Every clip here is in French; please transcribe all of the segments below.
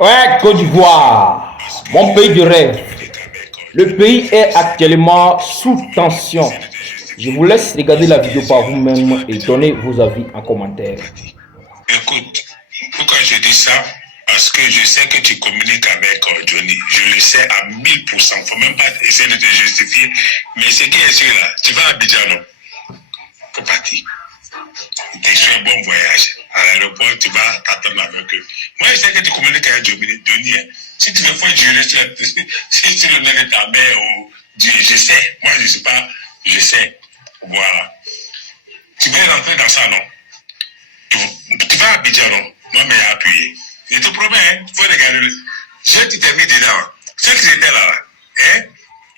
Ouais, Côte d'Ivoire, mon pays de rêve. Le pays est actuellement sous tension. Je vous laisse regarder la vidéo par vous-même et donner vos avis en commentaire. Écoute, pourquoi je dis ça? Parce que je sais que tu communiques avec Johnny. Je le sais à 1000%. Il ne faut même pas essayer de te justifier. Mais ce qui est sûr là, tu vas à Abidjan, non? Faut partir. Tu fais un bon voyage. À l'aéroport, tu vas t'attendre avec eux. Moi, je sais que tu communiques avec Johnny. Hein. Si tu veux faire jurer si le nom de ta mère ou Dieu, je sais. Moi, je ne sais pas, je sais. Voilà. Tu veux rentrer dans ça, non? Tu vas à Abidjan, non? Non, mais appuyé. Je te promets, hein, il faut regarder. Je t'ai mis dedans. Ceux qui étaient là, hein,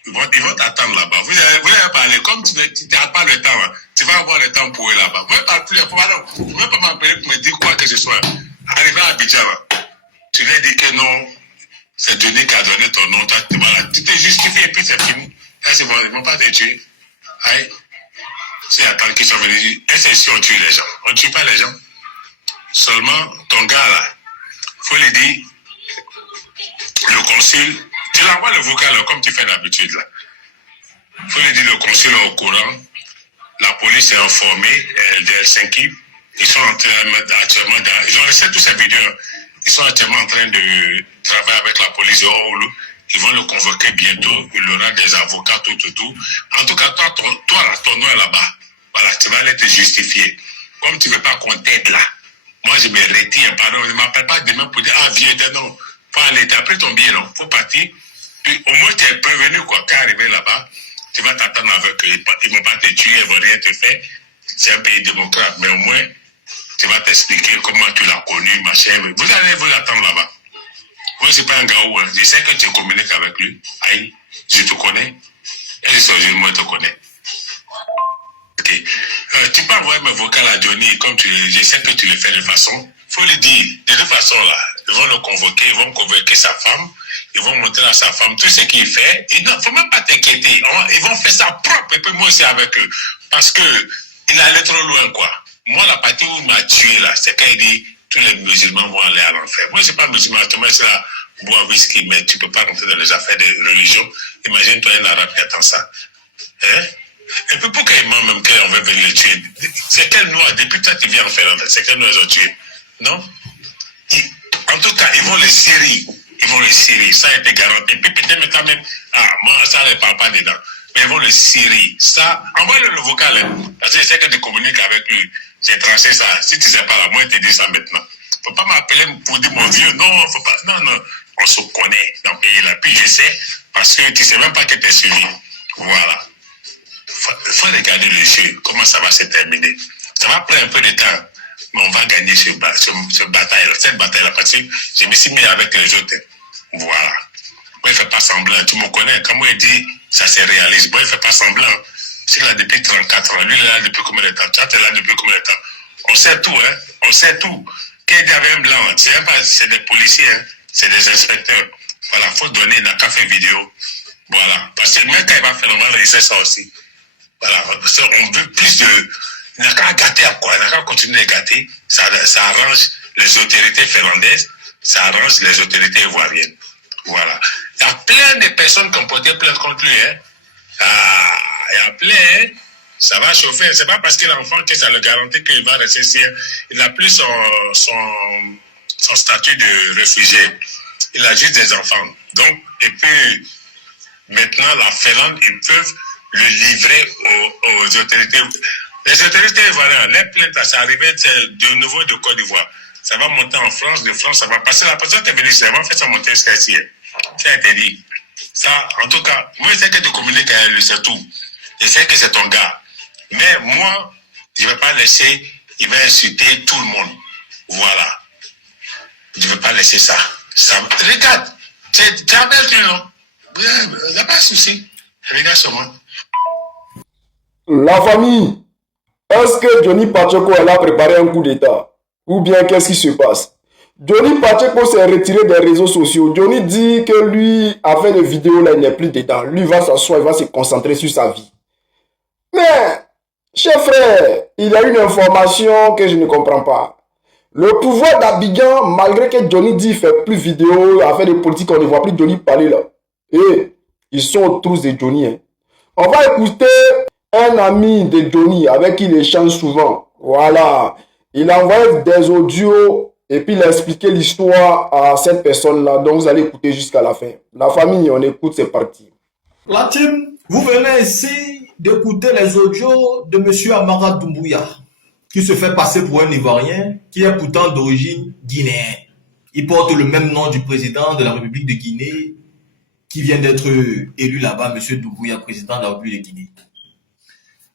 ils vont t'attendre là-bas. Vous allez parler. Comme tu n'as pas le temps, hein, tu vas avoir le temps pour eux là-bas. Vous ne pouvez pas m'appeler pour me dire quoi que ce soit. Arrivé à Abidjan, là, tu lui as dit que non, c'est Denis qui a donné ton nom. Toi, voilà, tu t'es justifié et puis c'est fini. Là, c'est bon, ils ne vont pas te tuer. Aïe. C'est attendre qu'ils sont venus. Et c'est si on tue les gens. On ne tue pas les gens. Seulement, ton gars là, faut lui dire, le consul, tu l'envoies le vocal comme tu fais d'habitude là. Faut lui dire le consul est au courant, la police est informée de Helsinki, ils sont actuellement dans, ils ont laissé toutes ces vidéos, ils sont actuellement en train de travailler avec la police de Oulu, ils vont le convoquer bientôt, il aura des avocats, tout. En tout cas, toi ton nom est là-bas. Voilà, tu vas aller te justifier. Comme tu ne veux pas qu'on t'aide là. Moi, je me retire, pardon, ne m'appelle pas demain pour dire, ah, viens, non, faut aller, t'as pris ton billet, non, faut partir. Puis, au moins, tu es prévenu, quoi, quand arriver là-bas, tu vas t'attendre avec eux, ils ne vont pas te tuer, ils ne vont rien te faire. C'est un pays démocrate, mais au moins, tu vas t'expliquer comment tu l'as connu, machin. Vous allez vous attendre là-bas. Moi, je ne suis pas un gars où, je sais que tu communiques avec lui. Aïe, je te connais. Et je te connais. Okay. Tu peux envoyer mes vocales à Johnny, comme je sais que tu le fais de façon. Il faut lui dire, de toute façon là, ils vont le convoquer, ils vont convoquer sa femme, ils vont montrer à sa femme tout ce qu'il fait. Il ne faut même pas t'inquiéter. Ils vont faire ça propre, et puis moi aussi avec eux. Parce que il allait trop loin, quoi. Moi, la partie où il m'a tué là, c'est quand il dit tous les musulmans vont aller à l'enfer. Moi, je ne suis pas musulman, c'est là, boire whisky, mais tu ne peux pas rentrer dans les affaires de religion. Imagine-toi un arabe qui attend ça. Hein? Et puis pourquoi ils mentent même qu'on veut venir le tuer? C'est quel noir? Depuis toi tu viens en faire, c'est quel noir ils ont tué? Non? En tout cas, ils vont les serrer. Ils vont les serrer. Ça a été garanti. Et puis peut-être maintenant même, moi, ça ne parle pas dedans. Mais ils vont le serrer. Ça, envoie-le le vocal. Hein, parce que je sais que tu communiques avec lui. J'ai tranché ça. Si tu ne sais pas, moi, je te dis ça maintenant. Il ne faut pas m'appeler pour dire mon vieux. Non, faut pas. Non. On se connaît dans le pays là. Puis je sais, parce que tu ne sais même pas que tu es suivi. Voilà. Il faut regarder le jeu, comment ça va se terminer. Ça va prendre un peu de temps, mais on va gagner cette bataille-là, parce que je me suis mis avec les autres. Voilà. Moi, il ne fait pas semblant, tu me connais. Quand moi, il dit, ça se réalise. Moi, il ne fait pas semblant. Je suis là depuis 34 ans. Lui, il est là depuis combien de temps? Tu es là depuis combien de temps? On sait tout, hein. On sait tout. Qu'il y avait un blanc, c'est des policiers, hein. C'est des inspecteurs. Voilà, il faut donner dans le café vidéo. Voilà. Parce que même quand il va faire normal, il sait ça aussi. Voilà, on veut plus de... Il n'a qu'à gâter à quoi? Il n'a qu'à continuer à gâter. Ça arrange les autorités finlandaises, ça arrange les autorités ivoiriennes. Voilà. Il y a plein de personnes qui ont porté plainte contre lui. Hein. Il y a plein. Hein. Ça va chauffer. C'est pas parce qu'il est enfant que ça le garantit qu'il va rester ici. Il n'a plus son statut de réfugié. Il a juste des enfants. Donc, et puis, maintenant, la Finlande, ils peuvent le livrer aux autorités. Les autorités ivoiriennes, les plaintes, ça arrivait de nouveau de Côte d'Ivoire. Ça va monter en France, de France, ça va passer. La personne est venue, ça va faire ça monter jusqu'à ici. Ça a été dit. Ça, en tout cas, moi, je sais que tu communiques avec lui, c'est tout. Je sais que c'est ton gars. Mais moi, je ne vais pas laisser, il va insulter tout le monde. Voilà. Je ne vais pas laisser ça. Regarde, tu as belle, non? Il n'y a pas de souci. Regarde sur moi. La famille, est-ce que Johnny Pacheco a préparé un coup d'État? Ou bien qu'est-ce qui se passe? Johnny Pacheco s'est retiré des réseaux sociaux. Johnny dit que lui, avec les vidéos là, il n'est plus dedans. Lui va s'asseoir, il va se concentrer sur sa vie. Mais, cher frère, il y a une information que je ne comprends pas. Le pouvoir d'Abidjan, malgré que Johnny dit fait plus vidéo, a fait des politiques, on ne voit plus Johnny parler là. Et ils sont tous des Johnny. Hein. On va écouter un ami de Johnny avec qui il échange souvent. Voilà. Il envoie des audios et puis il a expliqué l'histoire à cette personne-là. Donc vous allez écouter jusqu'à la fin. La famille, on écoute, c'est parti. La team, vous venez ici d'écouter les audios de M. Amara Doumbouya, qui se fait passer pour un Ivoirien, qui est pourtant d'origine guinéenne. Il porte le même nom du président de la République de Guinée, qui vient d'être élu là-bas, M. Doumbouya, président de la République de Guinée.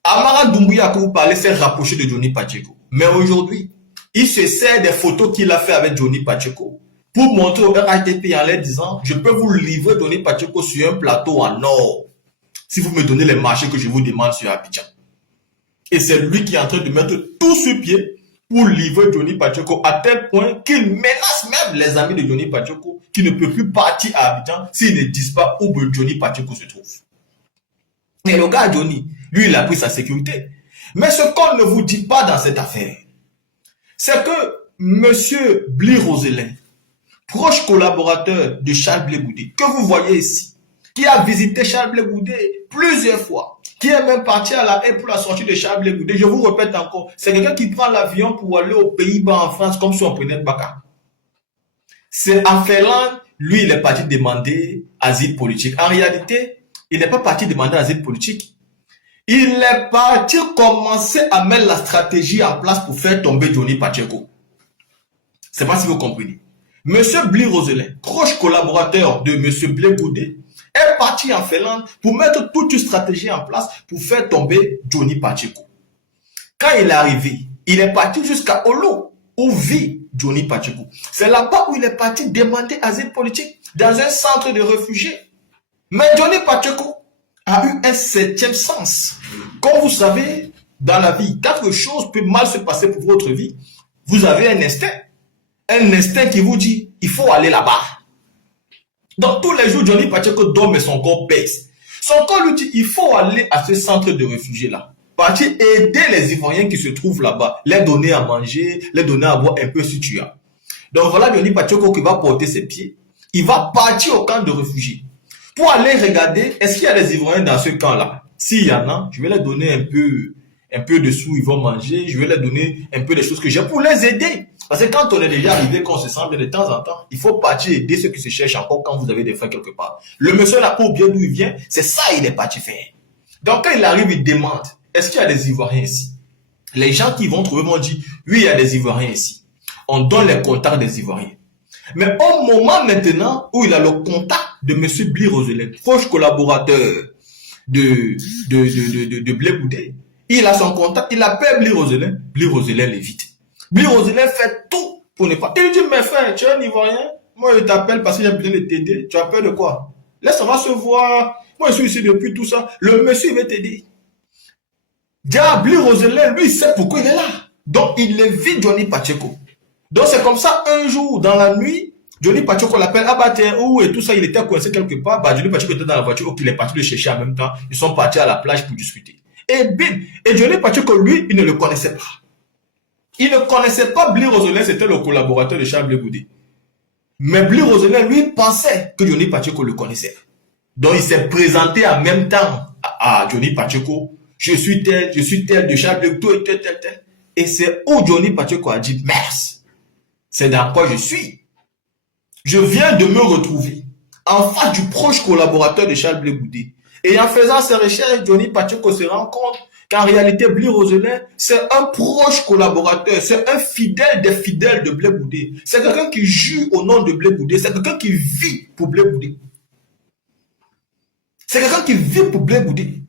Amara Doumbouya, que vous parlez, s'est rapproché de Johnny Pacheco. Mais aujourd'hui, il se sert des photos qu'il a fait avec Johnny Pacheco pour montrer au RATP en leur disant « Je peux vous livrer Johnny Pacheco sur un plateau en or si vous me donnez les marchés que je vous demande sur Abidjan. » Et c'est lui qui est en train de mettre tout sur pied pour livrer Johnny Pacheco à tel point qu'il menace même les amis de Johnny Pacheco qui ne peuvent plus partir à Abidjan s'ils ne disent pas où Johnny Pacheco se trouve. Et le gars Johnny, lui, il a pris sa sécurité. Mais ce qu'on ne vous dit pas dans cette affaire, c'est que M. Bli Roselin, proche collaborateur de Charles Blé Goudé, que vous voyez ici, qui a visité Charles Blé Goudé plusieurs fois, qui est même parti à la haie pour la sortie de Charles Blé Goudé. Je vous répète encore, c'est quelqu'un qui prend l'avion pour aller aux Pays-Bas en France comme si on prenait le Baka. C'est en Finlande, lui, il est parti demander asile politique. En réalité, il n'est pas parti demander asile politique. Il est parti commencer à mettre la stratégie en place pour faire tomber Johnny Pacheco. Je ne sais pas si vous comprenez. Monsieur Bli Roselin, proche collaborateur de Monsieur Blé Goudé, est parti en Finlande pour mettre toute une stratégie en place pour faire tomber Johnny Pacheco. Quand il est arrivé, il est parti jusqu'à Olo, où vit Johnny Pacheco. C'est là-bas où il est parti demander asile politique, dans un centre de réfugiés. Mais Johnny Pacheco a eu un septième sens. Comme vous savez, dans la vie, quelque chose peut mal se passer pour votre vie. Vous avez un instinct. Un instinct qui vous dit, il faut aller là-bas. Donc tous les jours, Johnny Pacheco dort, mais son corps baisse. Son corps lui dit, il faut aller à ce centre de réfugiés-là. Partir aider les Ivoiriens qui se trouvent là-bas. Les donner à manger, les donner à boire un peu si tu as. Donc voilà Johnny Pacheco qui va porter ses pieds. Il va partir au camp de réfugiés. Pour aller regarder, est-ce qu'il y a des Ivoiriens dans ce camp-là? S'il y en a, je vais leur donner un peu de sous, ils vont manger. Je vais leur donner un peu de choses que j'ai pour les aider. Parce que quand on est déjà arrivé, qu'on se sent bien de temps en temps, il faut partir aider ceux qui se cherchent encore quand vous avez des freins quelque part. Le monsieur n'a pas oublié d'où il vient, c'est ça il est parti faire. Donc quand il arrive, il demande, est-ce qu'il y a des Ivoiriens ici? Les gens qui vont trouver vont dire, oui, il y a des Ivoiriens ici. On donne les contacts des Ivoiriens. Mais au moment maintenant où il a le contact de M. Bli Roselin, proche collaborateur de Blé Goudé, il a son contact, il appelle Bli Roselin l'évite. Bli Roselin fait tout pour ne pas. Il dit, mais frère, tu es un Ivoirien, moi je t'appelle parce que j'ai besoin de t'aider, tu as peur de quoi? Laisse, on va se voir, moi je suis ici depuis tout ça, le monsieur il va t'aider. Déjà, Bli Roselin, lui il sait pourquoi il est là. Donc il évite Johnny Pacheco. Donc c'est comme ça, un jour, dans la nuit, Johnny Pacheco l'appelle, ah bah tiens, où et tout ça, il était coincé quelque part, bah Johnny Pacheco était dans la voiture, il est parti le chercher en même temps, ils sont partis à la plage pour discuter. Et bim, et Johnny Pacheco, lui, il ne le connaissait pas. Il ne connaissait pas Bli Roselin, c'était le collaborateur de Charles Blé Goudé. Mais Bli Roselin, lui, pensait que Johnny Pacheco le connaissait. Donc il s'est présenté en même temps à Johnny Pacheco, je suis tel de Charles Blé Goudé, tel. Et c'est où Johnny Pacheco a dit, merci. C'est dans quoi je suis. Je viens de me retrouver en face du proche collaborateur de Charles Blé Goudé. Et en faisant ses recherches, Johnny Pacheco se rend compte qu'en réalité, Bli Roselin, c'est un proche collaborateur, c'est un fidèle des fidèles de Blé Goudé. C'est quelqu'un qui jure au nom de Blé Goudé, c'est quelqu'un qui vit pour Blé Goudé. C'est quelqu'un qui vit pour Blé Goudé.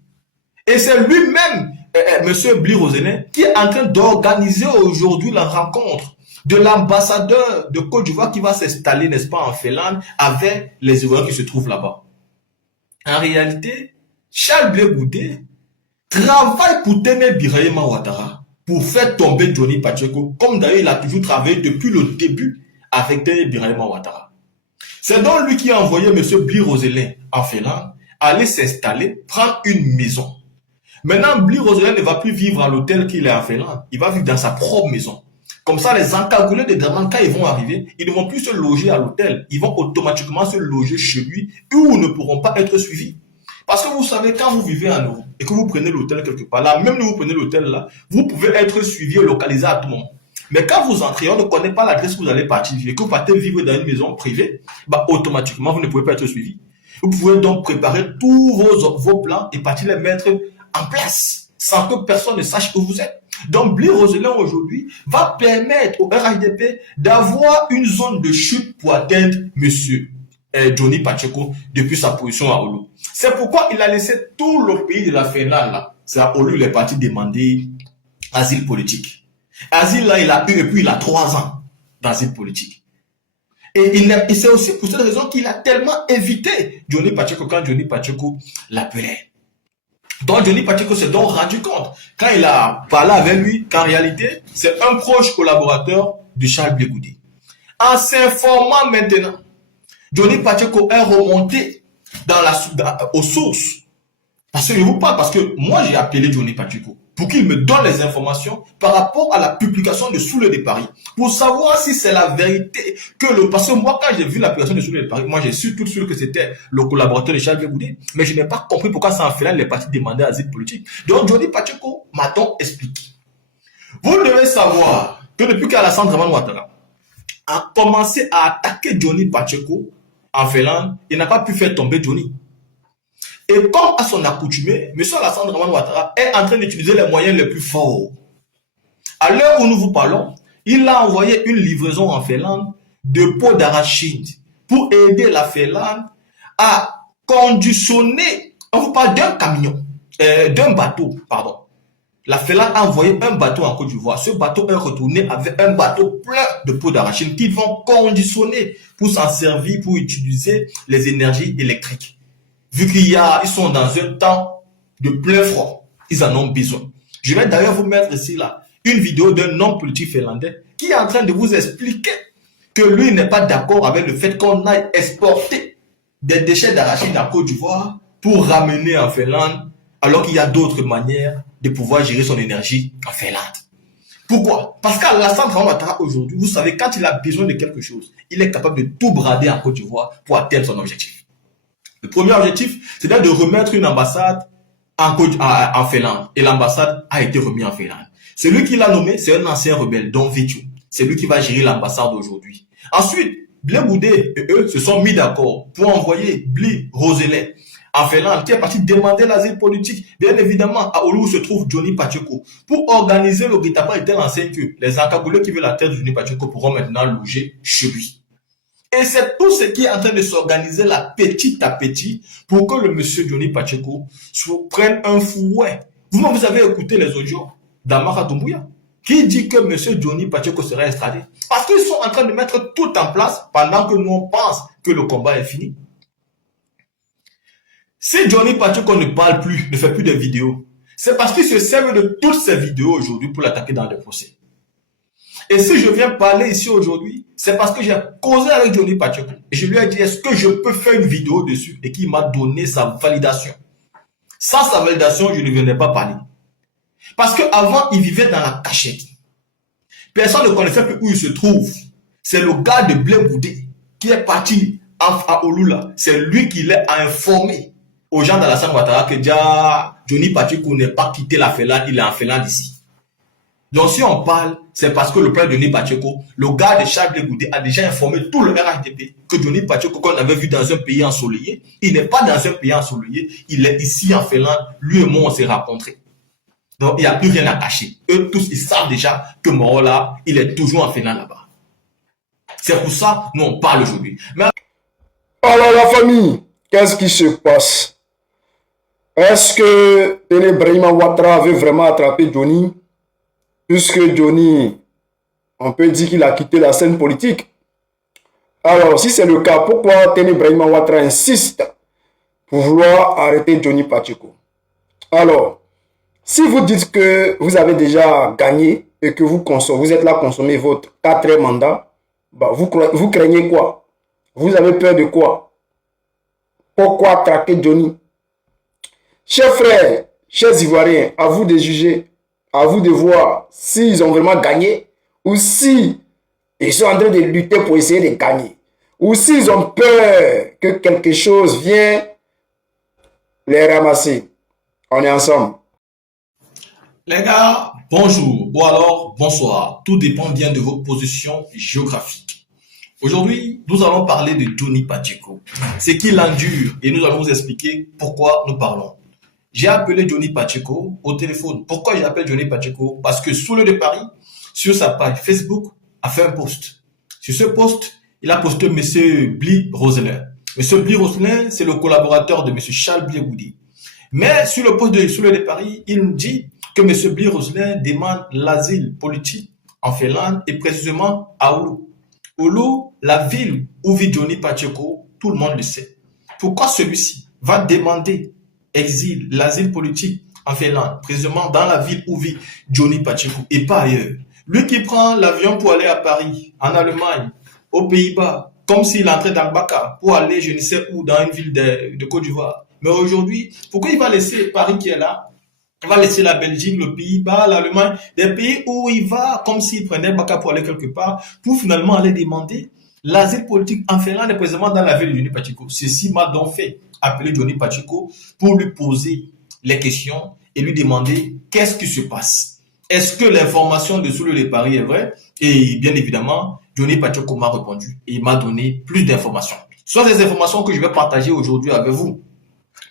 Et c'est lui-même, M. Bli Roselin, qui est en train d'organiser aujourd'hui la rencontre de l'ambassadeur de Côte d'Ivoire qui va s'installer, n'est-ce pas, en Finlande, avec les Ivoiriens qui se trouvent là-bas. En réalité, Charles Blé Goudé travaille pour Témé Birahima Ouattara pour faire tomber Johnny Pacheco, comme d'ailleurs il a toujours travaillé depuis le début avec Témé Birahima Ouattara. C'est donc lui qui a envoyé M. Bli Roselin en Finlande aller s'installer, prendre une maison. Maintenant, Bli Roselin ne va plus vivre à l'hôtel qu'il est en Finlande, il va vivre dans sa propre maison. Comme ça, les encagoulés de Draman, quand ils vont arriver, ils ne vont plus se loger à l'hôtel. Ils vont automatiquement se loger chez lui où ils ne pourront pas être suivis. Parce que vous savez, quand vous vivez en Europe et que vous prenez l'hôtel quelque part là, même si vous prenez l'hôtel là, vous pouvez être suivi et localisé à tout moment. Mais quand vous entrez, on ne connaît pas l'adresse où vous allez partir vivre, que vous partez vivre dans une maison privée, bah, automatiquement, vous ne pouvez pas être suivi. Vous pouvez donc préparer tous vos plans et partir les mettre en place sans que personne ne sache où vous êtes. Donc, Blé Roselin aujourd'hui va permettre au RHDP d'avoir une zone de chute pour atteindre monsieur Johnny Pacheco depuis sa position à Olu. C'est pourquoi il a laissé tout le pays de la Finlande là. C'est à Olu, il est parti demander asile politique. Asile là, il a eu, et puis il a 3 ans d'asile politique. Et c'est aussi pour cette raison qu'il a tellement évité Johnny Pacheco quand Johnny Pacheco l'appelait. Donc Johnny Pacheco s'est donc rendu compte, quand il a parlé avec lui, qu'en réalité, c'est un proche collaborateur de Charles Blé Goudé. En s'informant maintenant, Johnny Pacheco est remonté aux sources. Parce que je vous parle, parce que moi j'ai appelé Johnny Pacheco pour qu'il me donne les informations par rapport à la publication de Soule de Paris, pour savoir si c'est la vérité parce que moi quand j'ai vu la publication de Soule de Paris, moi j'ai su tout de suite que c'était le collaborateur de Charles Blé Goudé, mais je n'ai pas compris pourquoi ça en fait là les partis demandaient asile politique. Donc Johnny Pacheco m'a donc expliqué. Vous devez savoir que depuis qu'Alassane Dramane Ouattara a commencé à attaquer Johnny Pacheco en Finlande, il n'a pas pu faire tomber Johnny. Et comme à son accoutumé, M. Alassane Dramane Ouattara est en train d'utiliser les moyens les plus forts. À l'heure où nous vous parlons, il a envoyé une livraison en Finlande de pots d'arachide pour aider la Finlande à conditionner, on vous parle d'un camion, d'un bateau, pardon. La Finlande a envoyé un bateau en Côte d'Ivoire. Ce bateau est retourné avec un bateau plein de pots d'arachide qu'ils vont conditionner pour s'en servir, pour utiliser les énergies électriques. Vu qu'ils sont dans un temps de plein froid, ils en ont besoin. Je vais d'ailleurs vous mettre ici là une vidéo d'un homme politique finlandais qui est en train de vous expliquer que lui n'est pas d'accord avec le fait qu'on aille exporter des déchets d'arachide en Côte d'Ivoire pour ramener en Finlande, alors qu'il y a d'autres manières de pouvoir gérer son énergie en Finlande. Pourquoi? Parce qu'Alassane Dramane Ouattara aujourd'hui, vous savez, quand il a besoin de quelque chose, il est capable de tout brader en Côte d'Ivoire pour atteindre son objectif. Le premier objectif, c'était de remettre une ambassade en Finlande. Et l'ambassade a été remise en Finlande. Celui qui l'a nommé, c'est un ancien rebelle, Don Vitu. C'est lui qui va gérer l'ambassade aujourd'hui. Ensuite, Blé Goudé et eux se sont mis d'accord pour envoyer Blé Roselin en Finlande, qui est parti demander l'asile politique, bien évidemment, à Olu où se trouve Johnny Pacheco, pour organiser le guet-apens de telle enseigne que les encagoulés qui veulent la tête de Johnny Pacheco pourront maintenant loger chez lui. Et c'est tout ce qui est en train de s'organiser là, petit à petit, pour que le monsieur Johnny Pacheco prenne un fouet. Vous-même, vous avez écouté les audios d'Amara Doumbouya, qui dit que monsieur Johnny Pacheco sera extradé. Parce qu'ils sont en train de mettre tout en place pendant que nous, on pense que le combat est fini. Si Johnny Pacheco ne parle plus, ne fait plus de vidéos, c'est parce qu'il se sert de toutes ces vidéos aujourd'hui pour l'attaquer dans des procès. Et si je viens parler ici aujourd'hui, c'est parce que j'ai causé avec Johnny Pacheco. Et je lui ai dit, est-ce que je peux faire une vidéo dessus? Et qu'il m'a donné sa validation. Sans sa validation, je ne venais pas parler. Parce qu'avant, il vivait dans la cachette. Personne ne connaissait plus où il se trouve. C'est le gars de Blé Goudé qui est parti à Olula. C'est lui qui l'a informé aux gens d'Alassane Ouattara que Johnny Pacheco n'est pas quitté la Finlande, il est en Finlande ici. Donc si on parle, c'est parce que le père de Johnny Pacheco, le gars de Charles Blé Goudé, a déjà informé tout le RHDP que Johnny Pacheco, qu'on avait vu dans un pays ensoleillé, il n'est pas dans un pays ensoleillé, il est ici en Finlande, lui et moi on s'est rencontrés. Donc il n'y a plus rien à cacher. Eux tous, ils savent déjà que Morola, il est toujours en Finlande là-bas. C'est pour ça nous on parle aujourd'hui. Mais... Alors la famille, qu'est-ce qui se passe? Est-ce que Ténébrahima Ouattara veut vraiment attraper Johnny? Puisque Johnny, on peut dire qu'il a quitté la scène politique. Alors, si c'est le cas, pourquoi Ténébrahima Ouattara insiste pour vouloir arrêter Johnny Pacheco? Alors, si vous dites que vous avez déjà gagné et que vous êtes là à consommer votre 4e mandat, bah vous craignez quoi? Vous avez peur de quoi? Pourquoi traquer Johnny? Chers frères, chers Ivoiriens, à vous de juger. À vous de voir s'ils ont vraiment gagné ou si ils sont en train de lutter pour essayer de gagner, ou s'ils ont peur que quelque chose vienne les ramasser. On est ensemble. Les gars, bonjour ou alors bonsoir. Tout dépend bien de vos positions géographiques. Aujourd'hui, nous allons parler de Johnny Pacheco. C'est qu'il endure et nous allons vous expliquer pourquoi nous parlons. J'ai appelé Johnny Pacheco au téléphone. Pourquoi j'ai appelé Johnny Pacheco? Parce que Soule de Paris, sur sa page Facebook, a fait un post. Sur ce post, il a posté M. Bly Rosselin. M. Bly Rosselin, c'est le collaborateur de M. Charles Blé-Goudé. Mais sur le post de Soule de Paris, il nous dit que M. Bly Rosselin demande l'asile politique en Finlande et précisément à Oulu. Oulu, la ville où vit Johnny Pacheco, tout le monde le sait. Pourquoi celui-ci va demander l'asile politique en Finlande, précisément dans la ville où vit Johnny Pacheco et pas ailleurs? Lui qui prend l'avion pour aller à Paris, en Allemagne, aux Pays-Bas, comme s'il entrait dans le Baka pour aller je ne sais où dans une ville de Côte d'Ivoire. Mais aujourd'hui, pourquoi il va laisser Paris qui est là? Il va laisser la Belgique, le Pays-Bas, l'Allemagne, des pays où il va comme s'il prenait Baka pour aller quelque part, pour finalement aller demander l'asile politique en Finlande et précisément dans la ville de Johnny Pacheco. Ceci m'a donc fait appeler Johnny Pacheco pour lui poser les questions et lui demander qu'est-ce qui se passe. Est-ce que l'information de Soule de Paris est vraie? Et bien évidemment, Johnny Pacheco m'a répondu et il m'a donné plus d'informations. Ce sont des informations que je vais partager aujourd'hui avec vous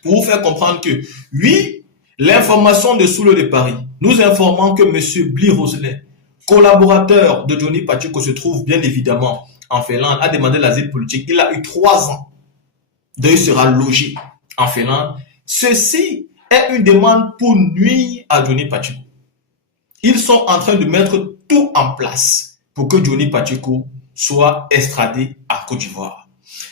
pour vous faire comprendre que oui, l'information de Soule de Paris nous informant que M. Bly Rosselin, collaborateur de Johnny Pacheco, se trouve bien évidemment en Finlande, a demandé l'asile politique. Il a eu 3 ans. Donc il sera logé en Finlande. Ceci est une demande pour nuire à Johnny Pacheco. Ils sont en train de mettre tout en place pour que Johnny Pacheco soit extradé à Côte d'Ivoire.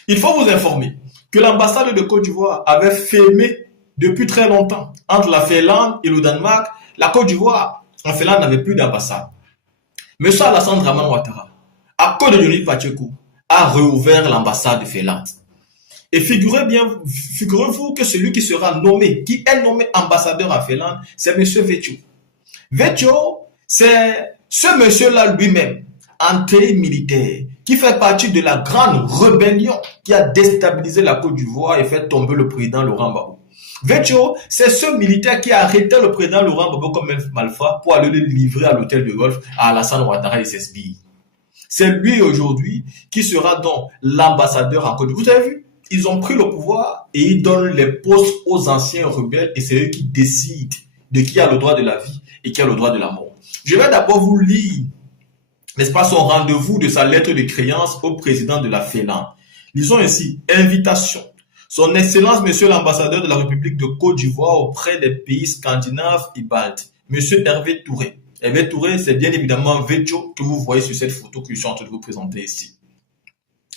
Il faut vous informer que l'ambassade de Côte d'Ivoire avait fermé depuis très longtemps entre la Finlande et le Danemark. La Côte d'Ivoire, en Finlande, n'avait plus d'ambassade. M. Alassane Dramane Ouattara, à cause de Johnny Pacheco, a réouvert l'ambassade de Finlande. Et figurez-vous que celui qui sera nommé, qui est nommé ambassadeur en Finlande, c'est M. Vetio. Vetio, c'est ce monsieur-là lui-même, entré militaire, qui fait partie de la grande rébellion qui a déstabilisé la Côte d'Ivoire et fait tomber le président Laurent Gbagbo. Vetio, c'est ce militaire qui a arrêté le président Laurent Gbagbo comme un malfrat pour aller le livrer à l'hôtel de golf à Alassane Ouattara et ses sbires. C'est lui aujourd'hui qui sera donc l'ambassadeur en Côte d'Ivoire. Vous avez vu, ils ont pris le pouvoir et ils donnent les postes aux anciens rebelles et c'est eux qui décident de qui a le droit de la vie et qui a le droit de la mort. Je vais d'abord vous lire, n'est-ce pas, son rendez-vous de sa lettre de créance au président de la Finlande. Lisons ainsi, invitation. Son Excellence, Monsieur l'ambassadeur de la République de Côte d'Ivoire auprès des pays scandinaves et baltes, Monsieur Hervé Touré. Hervé Touré, c'est bien évidemment Vetio que vous voyez sur cette photo que je suis en train de vous présenter ici.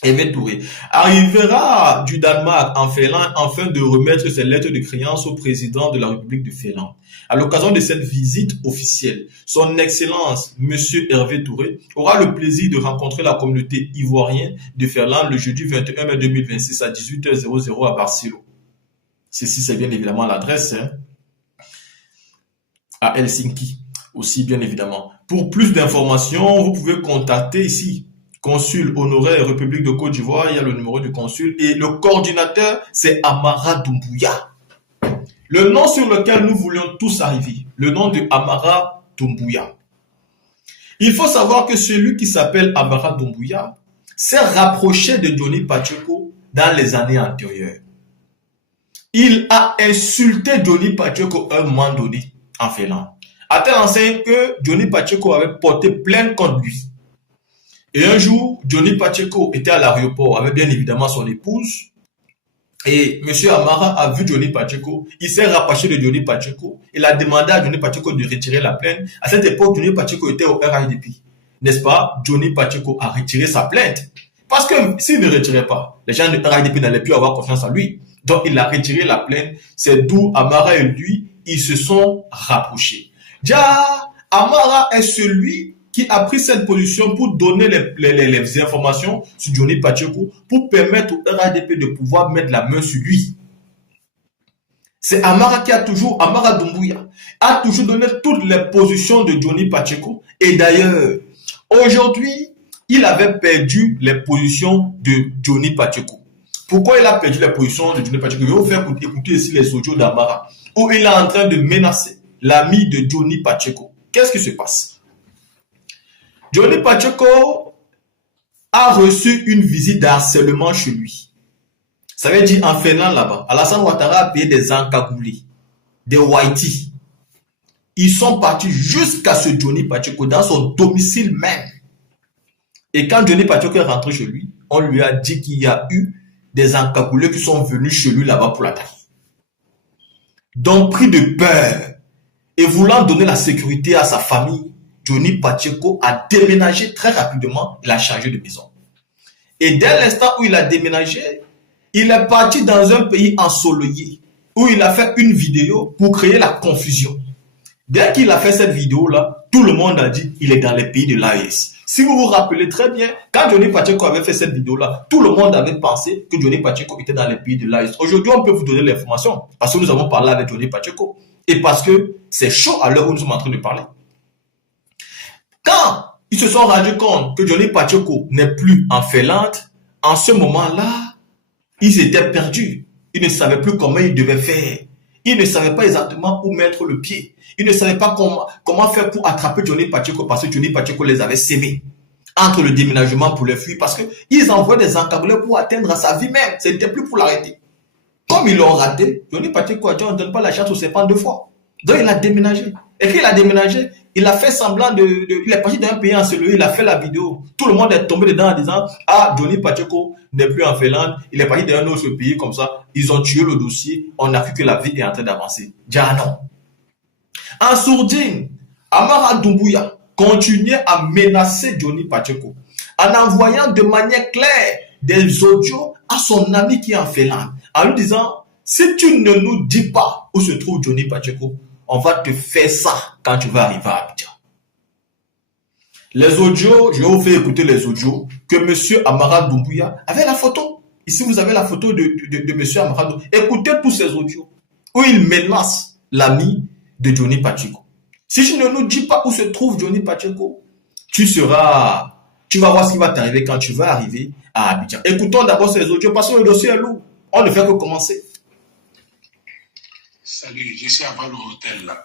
Hervé Touré arrivera du Danemark en Finlande afin de remettre ses lettres de créance au président de la République de Finlande. À l'occasion de cette visite officielle, son Excellence, Monsieur Hervé Touré, aura le plaisir de rencontrer la communauté ivoirienne de Finlande le jeudi 21 mai 2026 à 18h00 à Barcelone. Ceci, c'est bien évidemment l'adresse, à Helsinki aussi, bien évidemment. Pour plus d'informations, vous pouvez contacter ici consul honoraire République de Côte d'Ivoire, il y a le numéro du consul et le coordinateur, c'est Amara Doumbouya. Le nom sur lequel nous voulions tous arriver, le nom de Amara Doumbouya. Il faut savoir que celui qui s'appelle Amara Doumbouya s'est rapproché de Johnny Pacheco dans les années antérieures. Il a insulté Johnny Pacheco à un moment donné en Finlande. À tel enseigne que Johnny Pacheco avait porté plainte contre lui. Et un jour, Johnny Pacheco était à l'aéroport avec bien évidemment son épouse. Et M. Amara a vu Johnny Pacheco. Il s'est rapproché de Johnny Pacheco. Il a demandé à Johnny Pacheco de retirer la plainte. À cette époque, Johnny Pacheco était au RHDP. N'est-ce pas? Johnny Pacheco a retiré sa plainte. Parce que s'il ne retirait pas, les gens de RHDP n'allaient plus avoir confiance en lui. Donc, il a retiré la plainte. C'est d'où Amara et lui, ils se sont rapprochés. Déjà, Amara est celui qui a pris cette position pour donner les informations sur Johnny Pacheco pour permettre au RHDP de pouvoir mettre la main sur lui. C'est Amara qui a toujours, Amara Doumbouya, a toujours donné toutes les positions de Johnny Pacheco. Et d'ailleurs, Aujourd'hui, il avait perdu les positions de Johnny Pacheco. Pourquoi il a perdu les positions de Johnny Pacheco? Je vais vous faire écouter ici les audios d'Amara, où il est en train de menacer l'ami de Johnny Pacheco. Qu'est-ce qui se passe? Johnny Pacheco a reçu une visite d'harcèlement chez lui. Ça veut dire en Finlande là-bas, Alassane Ouattara a payé des encagoulés, des Whitey. Ils sont partis jusqu'à ce Johnny Pacheco dans son domicile même. Et quand Johnny Pacheco est rentré chez lui, on lui a dit qu'il y a eu des encagoulés qui sont venus chez lui là-bas pour l'attaquer. Donc, pris de peur et voulant donner la sécurité à sa famille, Johnny Pacheco a déménagé très rapidement, il a changé de maison. Et dès l'instant où il a déménagé, il est parti dans un pays ensoleillé, où il a fait une vidéo pour créer la confusion. Dès qu'il a fait cette vidéo-là, tout le monde a dit qu'il est dans les pays de l'AES. Si vous vous rappelez très bien, quand Johnny Pacheco avait fait cette vidéo-là, tout le monde avait pensé que Johnny Pacheco était dans les pays de l'AES. Aujourd'hui, on peut vous donner l'information parce que nous avons parlé avec Johnny Pacheco et parce que c'est chaud à l'heure où nous sommes en train de parler. Quand ils se sont rendus compte que Johnny Pacheco n'est plus en Finlande, en ce moment-là, ils étaient perdus. Ils ne savaient plus comment ils devaient faire. Ils ne savaient pas exactement où mettre le pied. Ils ne savaient pas comment faire pour attraper Johnny Pacheco parce que Johnny Pacheco les avait sémés entre le déménagement pour les fuir parce qu'ils envoyaient des encagoulés pour atteindre à sa vie même. Ce n'était plus pour l'arrêter. Comme ils l'ont raté, Johnny Pacheco a dit on ne donne pas la chance au serpent deux fois. Donc il a déménagé. Et qu'il a déménagé, il a fait semblant il est parti d'un pays ensoleillé, il a fait la vidéo. Tout le monde est tombé dedans en disant ah, Johnny Pacheco n'est plus en Finlande, il est parti d'un autre pays comme ça. Ils ont tué le dossier, on a vu que la vie est en train d'avancer. Déjà non. En sourdine, Amara Doumbouya continuait à menacer Johnny Pacheco en envoyant de manière claire des audios à son ami qui est en Finlande, en lui disant si tu ne nous dis pas où se trouve Johnny Pacheco, on va te faire ça quand tu vas arriver à Abidjan. Les audios, je vais vous faire écouter les audios que M. Amara Doumbouya avait la photo. Ici, vous avez la photo de M. Amara Doumbouya. Écoutez tous ces audios où il menace l'ami de Johnny Pacheco. Si tu ne nous dis pas où se trouve Johnny Pacheco, tu vas voir ce qui va t'arriver quand tu vas arriver à Abidjan. Écoutons d'abord ces audios parce que le dossier est lourd. On ne fait que commencer. Salut, je suis avant l'hôtel là.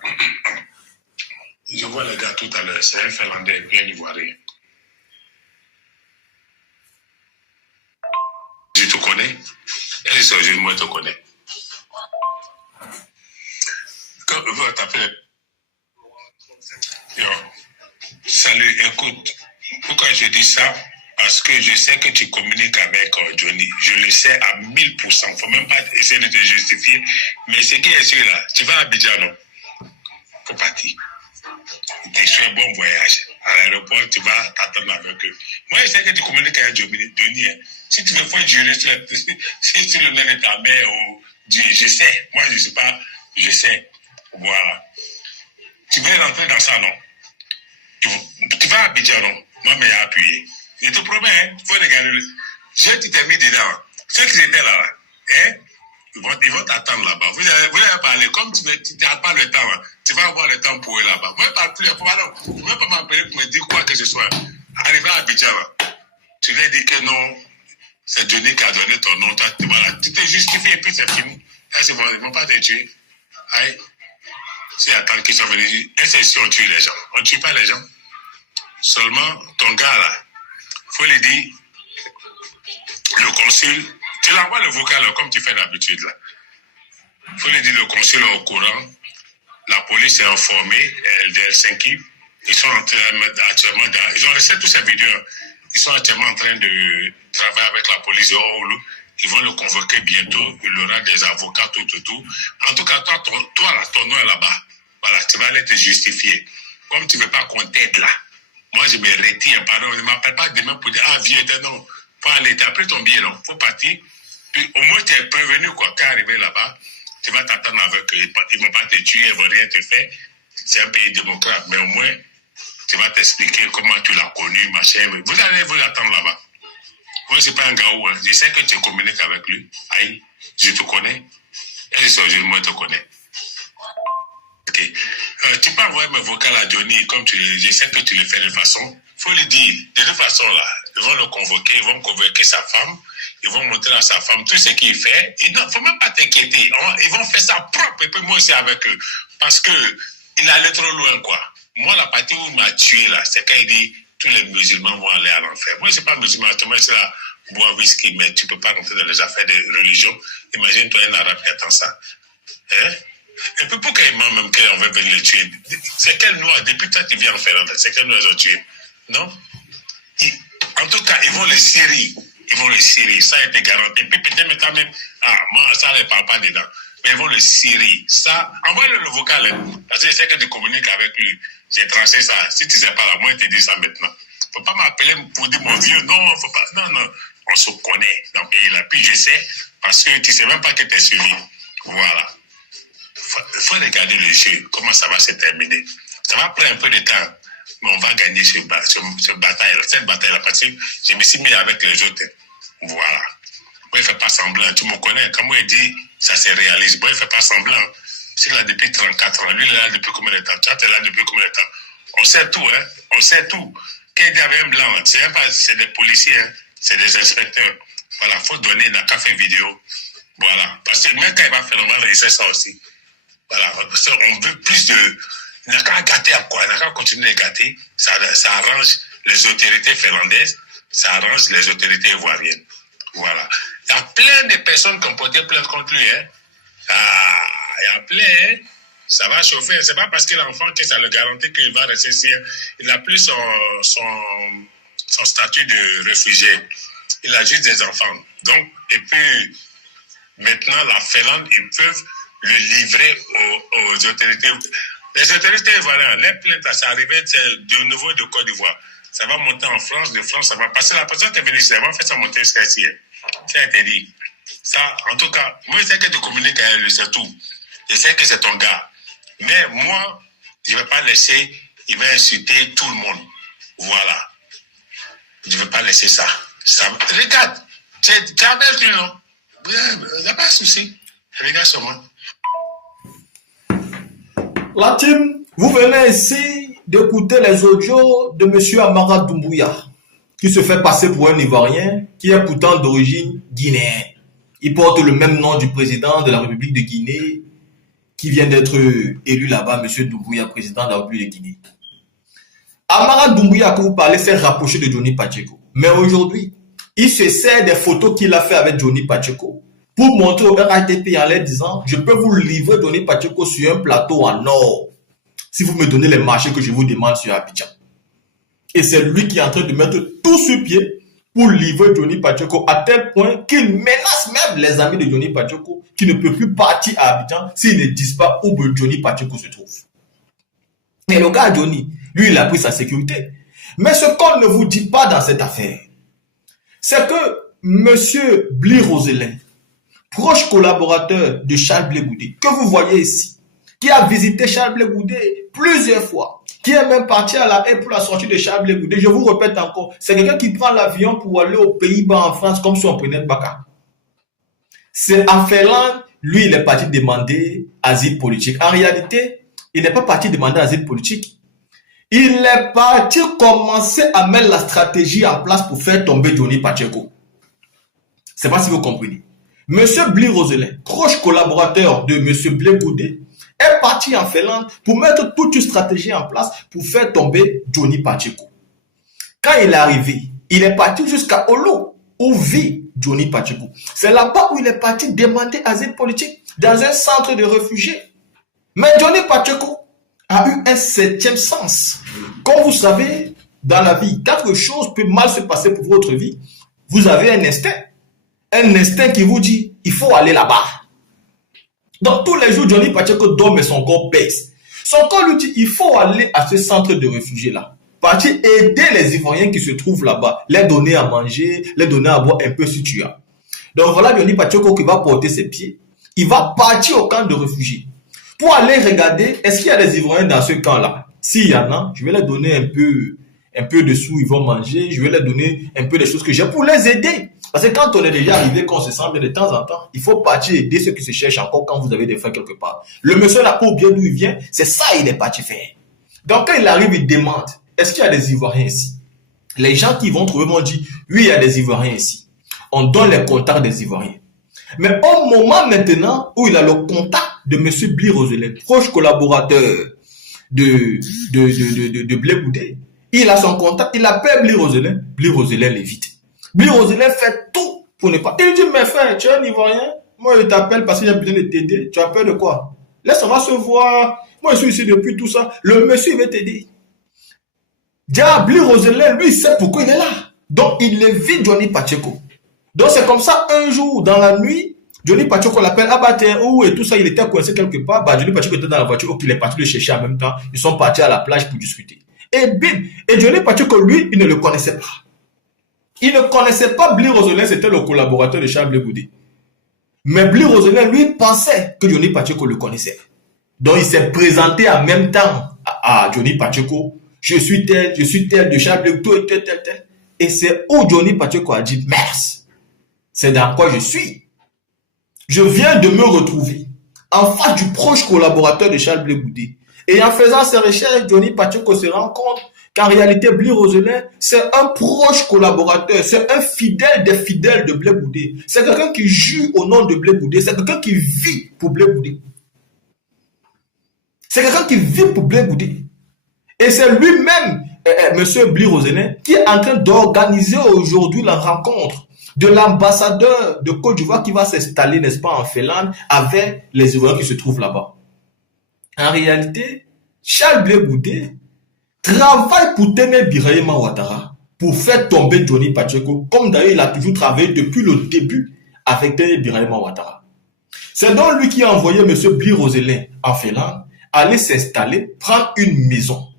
Je vois le gars tout à l'heure, c'est un Finlandais bien ivoirien. Je te connais? Et moi, je te connais. Quand je veux t'appeler. Salut, écoute, pourquoi je dis ça? Parce que je sais que tu communiques avec Johnny. Je le sais à 1000%. Il ne faut même pas essayer de te justifier. Mais ce qui est sûr là, tu vas à Abidjan, non? Faut partir. Tu souhaites un bon voyage. À l'aéroport, tu vas t'attendre avec eux. Moi, je sais que tu communiques avec Johnny. Si tu veux faire durer si tu le mets de ta mère ou Dieu, je sais. Moi, je ne sais pas. Je sais. Voilà. Tu veux rentrer dans ça, non? Tu vas à Abidjan, non? Moi, mais appuyer. Je te promets, hein, il faut regarder. Je t'ai mis dedans. Ceux qui étaient là, hein, ils vont t'attendre là-bas. Vous allez parler. Comme tu n'as pas le temps, hein, tu vas avoir le temps pour eux là-bas. Moi, pas plus. Tu ne veux pas m'appeler pour me dire quoi que ce soit. Arrivé à Abidjan, tu lui as dit que non, c'est Johnny qui a donné ton nom. Toi, voilà, tu t'es justifié et puis c'est fini. Là, c'est bon, ils ne vont pas te tuer. Aïe. C'est attendre qu'ils sont venus. Est-ce que si on tue les gens? On ne tue pas les gens. Seulement, ton gars là, il faut lui dire, le consul, tu l'envoies le vocal comme tu fais d'habitude là. Il faut lui dire, le consul est au courant, la police est informée, de Helsinki, ils sont actuellement ils ont laissé toutes ces vidéos, ils sont actuellement en train de travailler avec la police de Oulu, ils vont le convoquer bientôt, il aura des avocats, tout. En tout cas, toi là, ton nom est là-bas. Voilà, tu vas aller te justifier. Comme tu ne veux pas qu'on t'aide là. Moi, je me retire, pardon, ne m'appelle pas demain pour dire, ah, viens, non, faut aller, t'as pris ton billet, non, faut partir. Puis, au moins, tu es prévenu, quoi, quand arriver là-bas, tu vas t'attendre avec eux, ils ne vont pas te tuer, ils ne vont rien te faire. C'est un pays démocrate, mais au moins, tu vas t'expliquer comment tu l'as connu, machin. Vous allez vous l'attendre là-bas. Moi, c'est pas un gars où, je sais que tu communiques avec lui. Aïe, je te connais. Et moi, je te connais. Ok. Tu peux envoyer mes vocals à Johnny, comme je sais que tu le fais de façon. faut le dire. De toute façon, là, ils vont le convoquer, ils vont convoquer sa femme, ils vont montrer à sa femme tout ce qu'il fait. Il ne faut même pas t'inquiéter. Ils vont faire ça propre, et puis moi aussi avec eux. Parce que il allait trop loin, quoi. Moi, la partie où il m'a tué, là, c'est quand il dit tous les musulmans vont aller à l'enfer. Moi, je ne suis pas musulman, moi, c'est là, boire whisky, mais tu ne peux pas rentrer dans les affaires de religion. Imagine-toi un arabe qui attend ça. Hein? Et puis pourquoi ils mentent même qu'on veut venir le tuer? C'est quel noir? Depuis toi, tu viens en faire rentrer. C'est quel noir ils ont tué? Non? En tout cas, ils vont les serrer. Ils vont le serrer, ça a été garanti. Puis peut-être maintenant même, moi, ça ne parle pas dedans. Mais ils vont le serrer. Ça, envoie-le le vocal. Parce que je sais que tu communiques avec lui. J'ai tracé ça. Si tu ne sais pas là, moi, je te dis ça maintenant. Il ne faut pas m'appeler pour dire mon vieux. Non, faut pas. Non, non. On se connaît dans le pays là. Puis je sais, parce que tu ne sais même pas que tu es suivi. Voilà. Il faut regarder le jeu, comment ça va se terminer. Ça va prendre un peu de temps. Mais on va gagner cette bataille-là, parce que je me suis mis avec les autres. Voilà. Moi, il ne fait pas semblant. Tu me connais. Quand moi, il dit, ça se réalise. Moi, il ne fait pas semblant. Je suis là depuis 34 ans. Lui, il est là depuis combien de temps? Tu es là depuis combien de temps? On sait tout, hein. On sait tout. Quand il y avait un blanc, c'est des policiers, hein. C'est des inspecteurs. Voilà, il faut donner dans le café vidéo. Voilà. Parce que même quand il va faire le mal, il sait ça aussi. Voilà. Parce qu'on veut plus de... Il n'a qu'à gâter à quoi? Il n'a qu'à continuer à gâter. Ça arrange les autorités finlandaises, ça arrange les autorités ivoiriennes. Voilà. Il y a plein de personnes qui ont porté plainte contre lui. Hein. Il y a plein. Hein. Ça va chauffer. C'est pas parce que l'enfant que ça le garantit qu'il va rester ici. Il n'a plus son statut de réfugié. Il a juste des enfants. Donc, et puis, maintenant, la Finlande, ils peuvent le livrer aux autorités. Les autorités ivoiriennes, les plaintes, ça arrivait de nouveau de Côte d'Ivoire. Ça va monter en France, de France, ça va passer. La personne qui est venue, ça va faire ça monter jusqu'à ici. Ça a été dit. Ça, en tout cas, moi, je sais que tu communiques avec lui, c'est tout. Je sais que c'est ton gars. Mais moi, je ne vais pas laisser, il va insulter tout le monde. Voilà. Je ne vais pas laisser ça. Regarde, c'est avec lui, non? Il n'y a pas de souci. Regarde sur moi. La team, vous venez ici d'écouter les audios de M. Amara Doumbouya, qui se fait passer pour un Ivoirien, qui est pourtant d'origine guinéenne. Il porte le même nom du président de la République de Guinée, qui vient d'être élu là-bas, M. Doumbouya, président de la République de Guinée. Amara Doumbouya, que vous parlez, s'est rapproché de Johnny Pacheco. Mais aujourd'hui, il se sert des photos qu'il a fait avec Johnny Pacheco pour montrer au RATP en leur disant, je peux vous livrer Johnny Pacheco sur un plateau en or, si vous me donnez les marchés que je vous demande sur Abidjan. Et c'est lui qui est en train de mettre tout sur pied pour livrer Johnny Pacheco à tel point qu'il menace même les amis de Johnny Pacheco qui ne peuvent plus partir à Abidjan s'ils ne disent pas où Johnny Pacheco se trouve. Et le gars Johnny, lui, il a pris sa sécurité. Mais ce qu'on ne vous dit pas dans cette affaire, c'est que M. Bli Roselin, proche collaborateur de Charles Blé Goudé, que vous voyez ici, qui a visité Charles Blé Goudé plusieurs fois, qui est même parti à la haie pour la sortie de Charles Blé Goudé. Je vous répète encore, c'est quelqu'un qui prend l'avion pour aller aux Pays-Bas en France comme si on prenait le Baka. C'est en Finlande, lui, il est parti demander asile politique. En réalité, il n'est pas parti demander asile politique. Il est parti commencer à mettre la stratégie en place pour faire tomber Johnny Pacheco. C'est pas si vous comprenez. Monsieur Bli Roselin, proche collaborateur de Monsieur Blé Goudé, est parti en Finlande pour mettre toute une stratégie en place pour faire tomber Johnny Pacheco. Quand il est arrivé, il est parti jusqu'à Olo, où vit Johnny Pacheco. C'est là-bas où il est parti demander asile politique, dans un centre de réfugiés. Mais Johnny Pacheco a eu un septième sens. Comme vous savez, dans la vie, quelque chose peut mal se passer pour votre vie. Vous avez un instinct. Un instinct qui vous dit, il faut aller là-bas. Donc tous les jours, Johnny Pacheco dort, mais son corps baisse. Son corps lui dit, il faut aller à ce centre de réfugiés-là. Partir aider les Ivoiriens qui se trouvent là-bas. Les donner à manger, les donner à boire un peu si tu as. Donc voilà Johnny Pacheco qui va porter ses pieds. Il va partir au camp de réfugiés. Pour aller regarder, est-ce qu'il y a des Ivoiriens dans ce camp-là? S'il y en a, je vais leur donner un peu de sous, ils vont manger. Je vais leur donner un peu des choses que j'ai pour les aider. Parce que quand on est déjà arrivé, qu'on se sent bien de temps en temps, il faut partir aider ceux qui se cherchent encore quand vous avez des frères quelque part. Le monsieur n'a pas oublié d'où il vient, c'est ça il est parti faire. Donc quand il arrive, il demande, est-ce qu'il y a des Ivoiriens ici? Les gens qui vont trouver vont dire, oui, il y a des Ivoiriens ici. On donne les contacts des Ivoiriens. Mais au moment maintenant où il a le contact de M. Bli Roselin, proche collaborateur de Blé Goudé, il a son contact, il appelle Bli Roselin l'évite. Bli Roselin fait tout pour ne pas. Il dit, mais frère, tu es un Ivoirien, moi je t'appelle parce que j'ai besoin de t'aider. Tu as peur de quoi? Laisse-moi se voir. Moi je suis ici depuis tout ça. Le monsieur il veut t'aider. Bli Roselin, lui, il sait pourquoi il est là. Donc il évite Johnny Pacheco. Donc c'est comme ça, un jour, dans la nuit, Johnny Pacheco l'appelle, ah bah t'es où et tout ça, il était coincé quelque part, bah Johnny Pacheco était dans la voiture, il est parti le chercher en même temps, ils sont partis à la plage pour discuter. Et bim, et Johnny Pacheco, lui, il ne le connaissait pas. Il ne connaissait pas Bli Roselin, c'était le collaborateur de Charles Blé Goudé. Mais Bli Roselin, lui, pensait que Johnny Pacheco le connaissait. Donc il s'est présenté en même temps à Johnny Pacheco, je suis tel de Charles Blé Goudé, tel. Et c'est où Johnny Pacheco a dit, merci. C'est dans quoi je suis. Je viens de me retrouver en face du proche collaborateur de Charles Blé Goudé. Et en faisant ses recherches, Johnny Pacheco se rend compte qu'en réalité, Bli Roselin, c'est un proche collaborateur, c'est un fidèle des fidèles de Blé Goudé. C'est quelqu'un qui joue au nom de Blé Goudé, c'est quelqu'un qui vit pour Blé Goudé. C'est quelqu'un qui vit pour Blé Goudé. Et c'est lui-même, M. Bli Roselin, qui est en train d'organiser aujourd'hui la rencontre de l'ambassadeur de Côte d'Ivoire qui va s'installer, n'est-ce pas, en Finlande avec les Ivoiriens qui se trouvent là-bas. En réalité, Charles Blé Goudé travaille pour Téné Birahima Ouattara pour faire tomber Johnny Pacheco, comme d'ailleurs il a toujours travaillé depuis le début avec Téné Birahima Ouattara. C'est donc lui qui a envoyé M. Bli Roselin en Finlande aller s'installer, prendre une maison.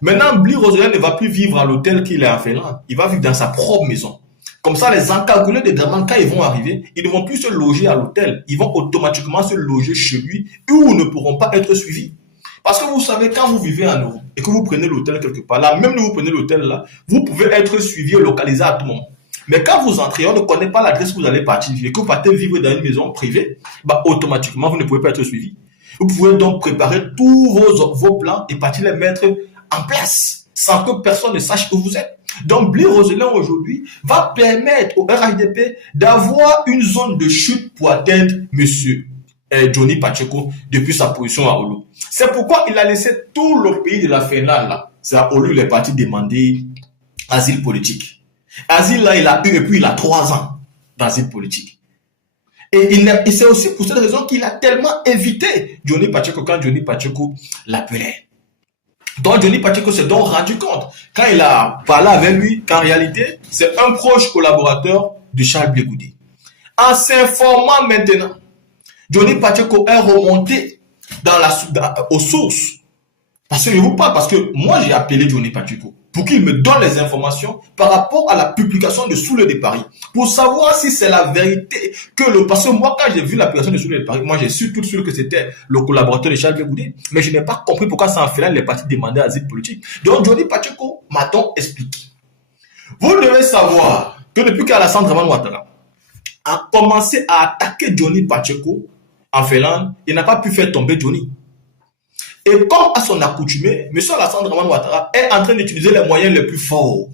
Maintenant, Bli Roselin ne va plus vivre à l'hôtel qu'il est en Finlande, il va vivre dans sa propre maison. Comme ça, les encagoulés de Draman, quand ils vont arriver, ils ne vont plus se loger à l'hôtel. Ils vont automatiquement se loger chez lui où ils ne pourront pas être suivis. Parce que vous savez, quand vous vivez en Europe et que vous prenez l'hôtel quelque part, là, même si vous prenez l'hôtel là, vous pouvez être suivi et localisé à tout moment. Mais quand vous entrez, on ne connaît pas l'adresse où vous allez partir vivre, que vous partez vivre dans une maison privée, bah, automatiquement, vous ne pouvez pas être suivi. Vous pouvez donc préparer tous vos plans et partir les mettre en place sans que personne ne sache où vous êtes. Donc, Bli Roselin aujourd'hui va permettre au RHDP d'avoir une zone de chute pour atteindre monsieur Johnny Pacheco depuis sa position à Oulu. C'est pourquoi il a laissé tout le pays de la Finlande là. C'est à Oulu il est parti demander asile politique. Asile là, il a eu et puis il a 3 ans d'asile politique. Et c'est aussi pour cette raison qu'il a tellement évité Johnny Pacheco quand Johnny Pacheco l'appelait. Donc Johnny Pacheco s'est donc rendu compte, quand il a parlé avec lui, qu'en réalité, c'est un proche collaborateur de Charles Blé Goudé. En s'informant maintenant, Johnny Pacheco est remonté aux sources. Parce que je vous parle, parce que moi j'ai appelé Johnny Pacheco pour qu'il me donne les informations par rapport à la publication de Soule de Paris. Pour savoir si c'est la vérité parce que moi quand j'ai vu la publication de Soule de Paris, moi j'ai su tout de suite que c'était le collaborateur de Charles Blé Goudé, mais je n'ai pas compris pourquoi ça en fait là les partis demandaient asile politique. Donc Johnny Pacheco m'a donc expliqué. Vous devez savoir que depuis qu'Alassane Dramane Ouattara a commencé à attaquer Johnny Pacheco en Finlande, il n'a pas pu faire tomber Johnny. Et comme à son accoutumé, M. Alassane Dramane Ouattara est en train d'utiliser les moyens les plus forts.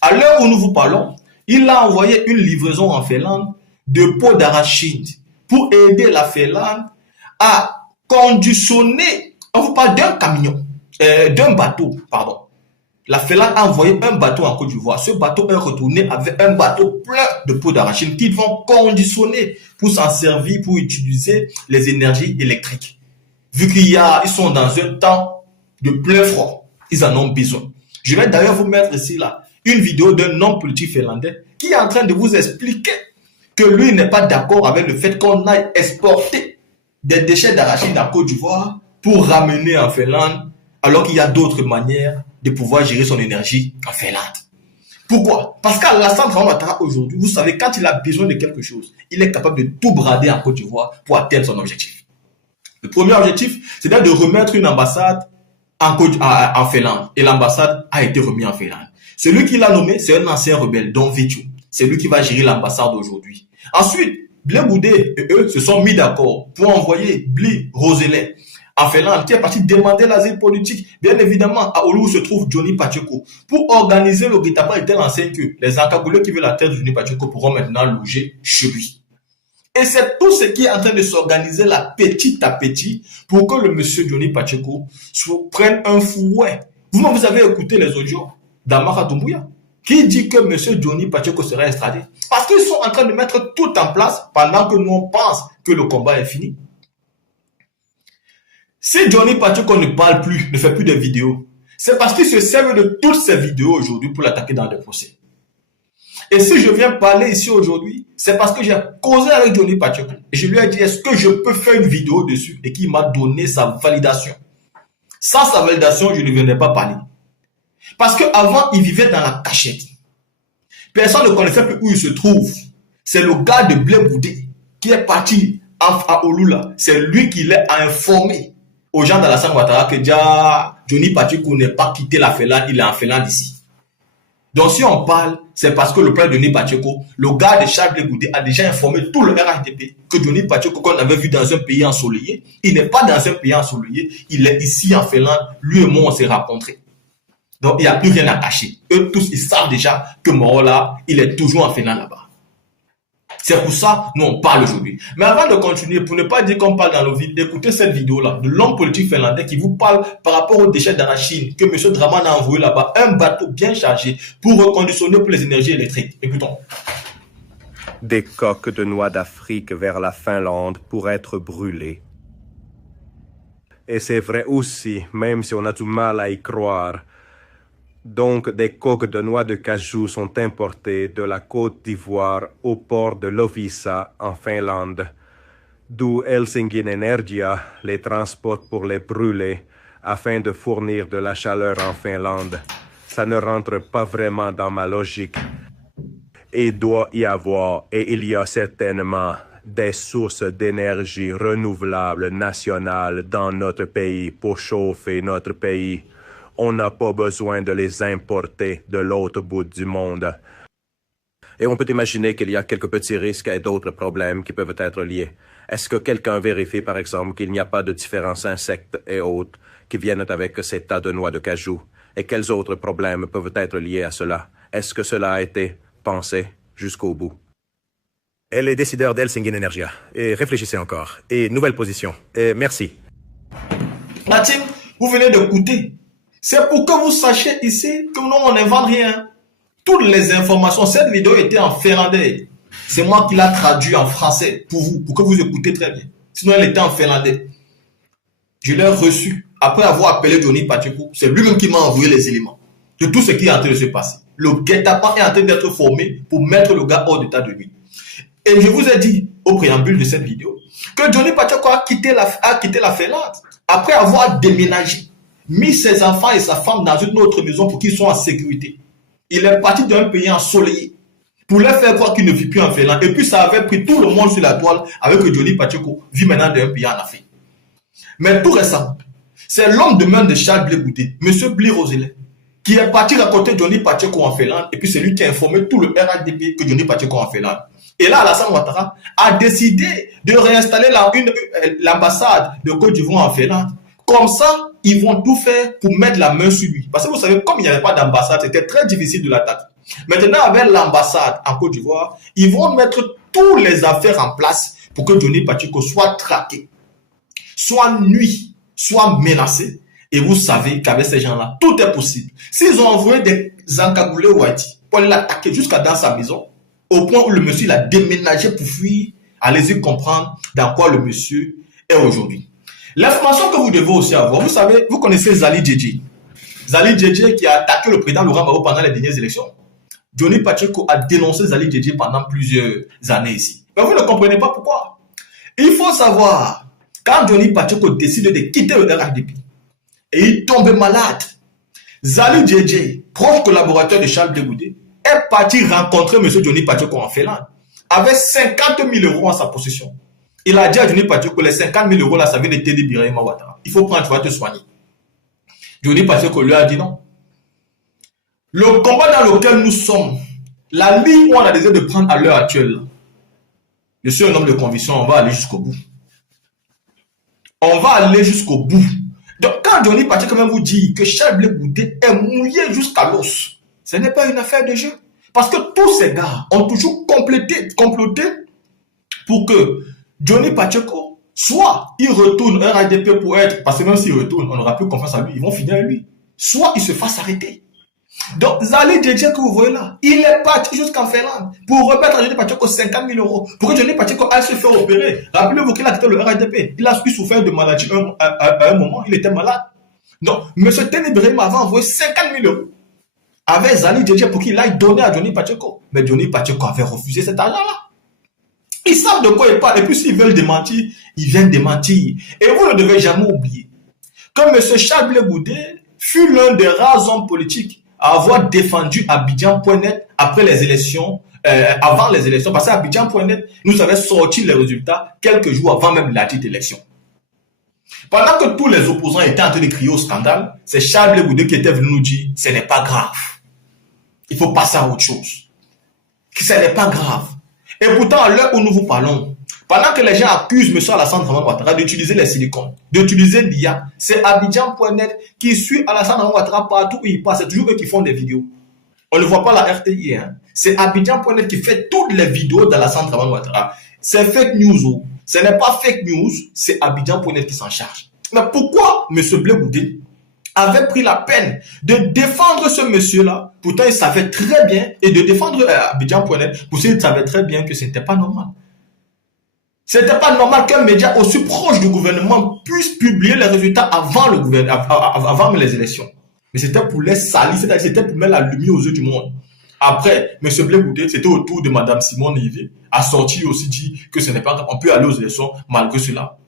À l'heure où nous vous parlons, il a envoyé une livraison en Finlande de pots d'arachide pour aider la Finlande à conditionner, on vous parle d'un camion, d'un bateau, pardon. La Finlande a envoyé un bateau en Côte d'Ivoire. Ce bateau est retourné avec un bateau plein de pots d'arachide qu'ils vont conditionner pour s'en servir, pour utiliser les énergies électriques. Vu qu'ils sont dans un temps de plein froid, ils en ont besoin. Je vais d'ailleurs vous mettre ici là une vidéo d'un homme politique finlandais qui est en train de vous expliquer que lui n'est pas d'accord avec le fait qu'on aille exporter des déchets d'arachide en Côte d'Ivoire pour ramener en Finlande, alors qu'il y a d'autres manières de pouvoir gérer son énergie en Finlande. Pourquoi? Parce qu'Alassane Dramane Ouattara aujourd'hui, vous savez, quand il a besoin de quelque chose, il est capable de tout brader en Côte d'Ivoire pour atteindre son objectif. Le premier objectif, c'est de remettre une ambassade en Finlande. Et l'ambassade a été remise en Finlande. Celui qui l'a nommé, c'est un ancien rebelle, Don Vitu. C'est lui qui va gérer l'ambassade aujourd'hui. Ensuite, Blé Goudé et eux se sont mis d'accord pour envoyer Bli Roselin en Finlande, qui est parti demander l'asile politique, bien évidemment, à Oulu où se trouve Johnny Pacheco. Pour organiser le guet-apens, il était enseigne que les encagoulés qui veulent la tête de Johnny Pacheco pourront maintenant loger chez lui. Et c'est tout ce qui est en train de s'organiser là, petit à petit, pour que le monsieur Johnny Pacheco prenne un fouet. Vous avez écouté les audios d'Amara Doumbouya, qui dit que monsieur Johnny Pacheco serait extradé. Parce qu'ils sont en train de mettre tout en place pendant que nous on pense que le combat est fini. Si Johnny Pacheco ne parle plus, ne fait plus de vidéos, c'est parce qu'il se sert de toutes ces vidéos aujourd'hui pour l'attaquer dans le procès. Et si je viens parler ici aujourd'hui, c'est parce que j'ai causé avec Johnny Pacheco. Et je lui ai dit, est-ce que je peux faire une vidéo dessus? Et qu'il m'a donné sa validation. Sans sa validation, je ne viendrai pas parler. Parce qu'avant, il vivait dans la cachette. Personne ne connaissait plus où il se trouve. C'est le gars de Blé Boudé qui est parti à Olula. C'est lui qui l'a informé aux gens d'Alassane Ouattara que Johnny Pacheco n'est pas quitté la Finlande, il est en Finlande ici. Donc si on parle, c'est parce que le père de Johnny Pacheco, le gars de Charles Blé Boudé, a déjà informé tout le RHDP que Johnny Pacheco, qu'on avait vu dans un pays ensoleillé, il n'est pas dans un pays ensoleillé, il est ici en Finlande, lui et moi on s'est rencontrés. Donc il n'y a plus rien à cacher. Eux tous, ils savent déjà que Morola, il est toujours en Finlande là-bas. C'est pour ça nous on parle aujourd'hui. Mais avant de continuer, pour ne pas dire qu'on parle dans nos vies, écoutez cette vidéo-là de l'homme politique finlandais qui vous parle par rapport aux déchets d'Arachine que M. Draman a envoyé là-bas, un bateau bien chargé pour reconditionner pour les énergies électriques. Écoutons. Des coques de noix d'Afrique vers la Finlande pour être brûlées. Et c'est vrai aussi, même si on a du mal à y croire. Donc, des coques de noix de cajou sont importées de la Côte d'Ivoire au port de Loviisa en Finlande, d'où Helsingin Energia les transporte pour les brûler afin de fournir de la chaleur en Finlande. Ça ne rentre pas vraiment dans ma logique. Et il doit y avoir, et il y a certainement, des sources d'énergie renouvelables nationales dans notre pays pour chauffer notre pays. On n'a pas besoin de les importer de l'autre bout du monde. Et on peut imaginer qu'il y a quelques petits risques et d'autres problèmes qui peuvent être liés. Est-ce que quelqu'un vérifie, par exemple, qu'il n'y a pas de différents insectes et autres qui viennent avec ces tas de noix de cajou? Et quels autres problèmes peuvent être liés à cela? Est-ce que cela a été pensé jusqu'au bout? Et les décideurs d'Helsingin Energia. Et réfléchissez encore. Et nouvelle position. Et merci. La team, vous venez d'écouter. C'est pour que vous sachiez ici que nous, on n'invente rien. Toutes les informations, cette vidéo était en finlandais. C'est moi qui l'ai traduit en français pour vous, pour que vous écoutez très bien. Sinon, elle était en finlandais. Je l'ai reçu. Après avoir appelé Johnny Pacheco, c'est lui-même qui m'a envoyé les éléments de tout ce qui est en train de se passer. Le guet-apens est en train d'être formé pour mettre le gars hors d'état de nuit. Et je vous ai dit au préambule de cette vidéo que Johnny Pacheco a quitté la Finlande après avoir déménagé, mis ses enfants et sa femme dans une autre maison pour qu'ils soient en sécurité. Il est parti d'un pays ensoleillé pour leur faire croire qu'il ne vit plus en Finlande. Et puis ça avait pris tout le monde sur la toile avec que Johnny Pacheco vit maintenant dans un pays en Afrique. Mais tout récemment, c'est l'homme de main de Charles Blé Boudé, M. Blé Roselet, qui est parti raconter Johnny Pacheco en Finlande. Et puis c'est lui qui a informé tout le RHDP que Johnny Pacheco en Finlande. Et là, Alassane Ouattara a décidé de réinstaller l'ambassade de Côte d'Ivoire en Finlande. Comme ça, ils vont tout faire pour mettre la main sur lui. Parce que vous savez, comme il n'y avait pas d'ambassade, c'était très difficile de l'attaquer. Maintenant, avec l'ambassade en Côte d'Ivoire, ils vont mettre toutes les affaires en place pour que Johnny Pacheco soit traqué, soit nuit, soit menacé. Et vous savez qu'avec ces gens-là, tout est possible. S'ils ont envoyé des encagoulés au Haïti pour l'attaquer jusqu'à dans sa maison, au point où le monsieur il a déménagé pour fuir, allez-y comprendre dans quoi le monsieur est aujourd'hui. L'information que vous devez aussi avoir, vous savez, vous connaissez Zali Djedje. Zali Djedje qui a attaqué le président Laurent Gbagbo pendant les dernières élections. Johnny Pacheco a dénoncé Zali Djedje pendant plusieurs années ici. Mais vous ne comprenez pas pourquoi. Il faut savoir, quand Johnny Pacheco décide de quitter le RHDP et il tombe malade, Zali Djedje, proche collaborateur de Charles Blé Boudé, est parti rencontrer M. Johnny Pacheco en Finlande avec 50 000 € en sa possession. Il a dit à Johnny Pacheco, les 50 000 € là, ça vient de Teddy Birahima Ouattara. Il faut prendre, tu vas te soigner. Johnny Pacheco lui a dit non. Le combat dans lequel nous sommes, la ligne où on a décidé de prendre à l'heure actuelle, je suis un homme de conviction, on va aller jusqu'au bout. On va aller jusqu'au bout. Donc, quand Johnny Pacheco même vous dit que Charles Blé Goudé est mouillé jusqu'à l'os, ce n'est pas une affaire de jeu. Parce que tous ces gars ont toujours comploté pour que Johnny Pacheco, soit il retourne un RDP pour être, parce que même s'il retourne, on n'aura plus confiance en lui, ils vont finir avec lui, soit il se fasse arrêter. Donc, Zali Djedje que vous voyez là, il est parti jusqu'en Finlande pour remettre à Johnny Pacheco 50 000 euros pour que Johnny Pacheco aille se faire opérer. Rappelez-vous qu'il a quitté le RDP. Il a souffert de maladie à un moment, il était malade. Donc, M. Ténébré m'avait envoyé 50 000 euros avec Zali Djedje pour qu'il aille donner à Johnny Pacheco. Mais Johnny Pacheco avait refusé cet argent-là. Ils savent de quoi ils parlent. Et puis, s'ils veulent démentir, ils viennent démentir. Et vous ne devez jamais oublier que M. Charles Blé Goudé fut l'un des rares hommes politiques à avoir défendu Abidjan.net après les élections, avant les élections, parce qu'Abidjan.net nous avait sorti les résultats quelques jours avant même la dite élection. Pendant que tous les opposants étaient en train de crier au scandale, c'est Charles Blé Goudé qui était venu nous dire « ce n'est pas grave, il faut passer à autre chose, que ce n'est pas grave ». Et pourtant, à l'heure où nous vous parlons, pendant que les gens accusent M. Alassane Dramane Ouattara d'utiliser les silicones, d'utiliser l'IA, c'est Abidjan.net qui suit Alassane Dramane Ouattara partout où il passe. C'est toujours eux qui font des vidéos. On ne voit pas la RTI. Hein. C'est Abidjan.net qui fait toutes les vidéos d'Alassane Dramane Ouattara. C'est fake news. Oh. Ce n'est pas fake news, c'est Abidjan.net qui s'en charge. Mais pourquoi M. Blé Goudé avait pris la peine de défendre ce monsieur-là, pourtant il savait très bien, et de défendre Abidjan.net, pourtant il savait très bien que ce n'était pas normal. C'était pas normal qu'un média aussi proche du gouvernement puisse publier les résultats avant les élections. Mais c'était pour les salir, c'était pour mettre la lumière aux yeux du monde. Après, M. Blé Goudé, c'était au tour de Mme Simone Yvé, a sorti aussi dit que ce n'est pas grave, on peut aller aux élections malgré cela.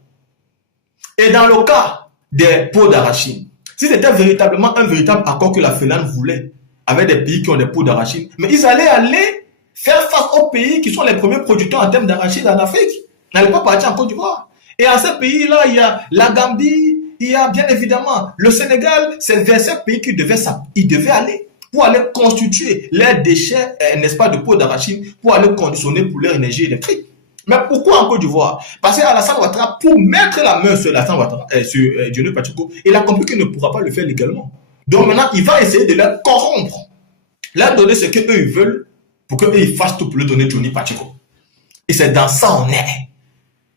Et dans le cas des pots d'arachide, si c'était véritablement un véritable accord que la Finlande voulait, avec des pays qui ont des pots d'arachide, mais ils allaient aller faire face aux pays qui sont les premiers producteurs en termes d'arachide en Afrique. Ils n'allaient pas partir en Côte d'Ivoire. Et à ces pays-là, il y a la Gambie, il y a bien évidemment le Sénégal, c'est vers ces pays qu'ils devaient aller pour aller constituer les déchets, n'est-ce pas, de pots d'arachide, pour aller conditionner pour leur énergie électrique. Mais pourquoi en Côte d'Ivoire? Parce qu'Alassane Ouattara, pour mettre la main sur Alassane Ouattara, sur Johnny Pacheco, il a compris qu'il ne pourra pas le faire légalement. Donc maintenant, il va essayer de les corrompre, leur donner ce qu'eux ils veulent, pour qu'eux ils fassent tout pour lui donner Johnny Pacheco. Et c'est dans ça on est.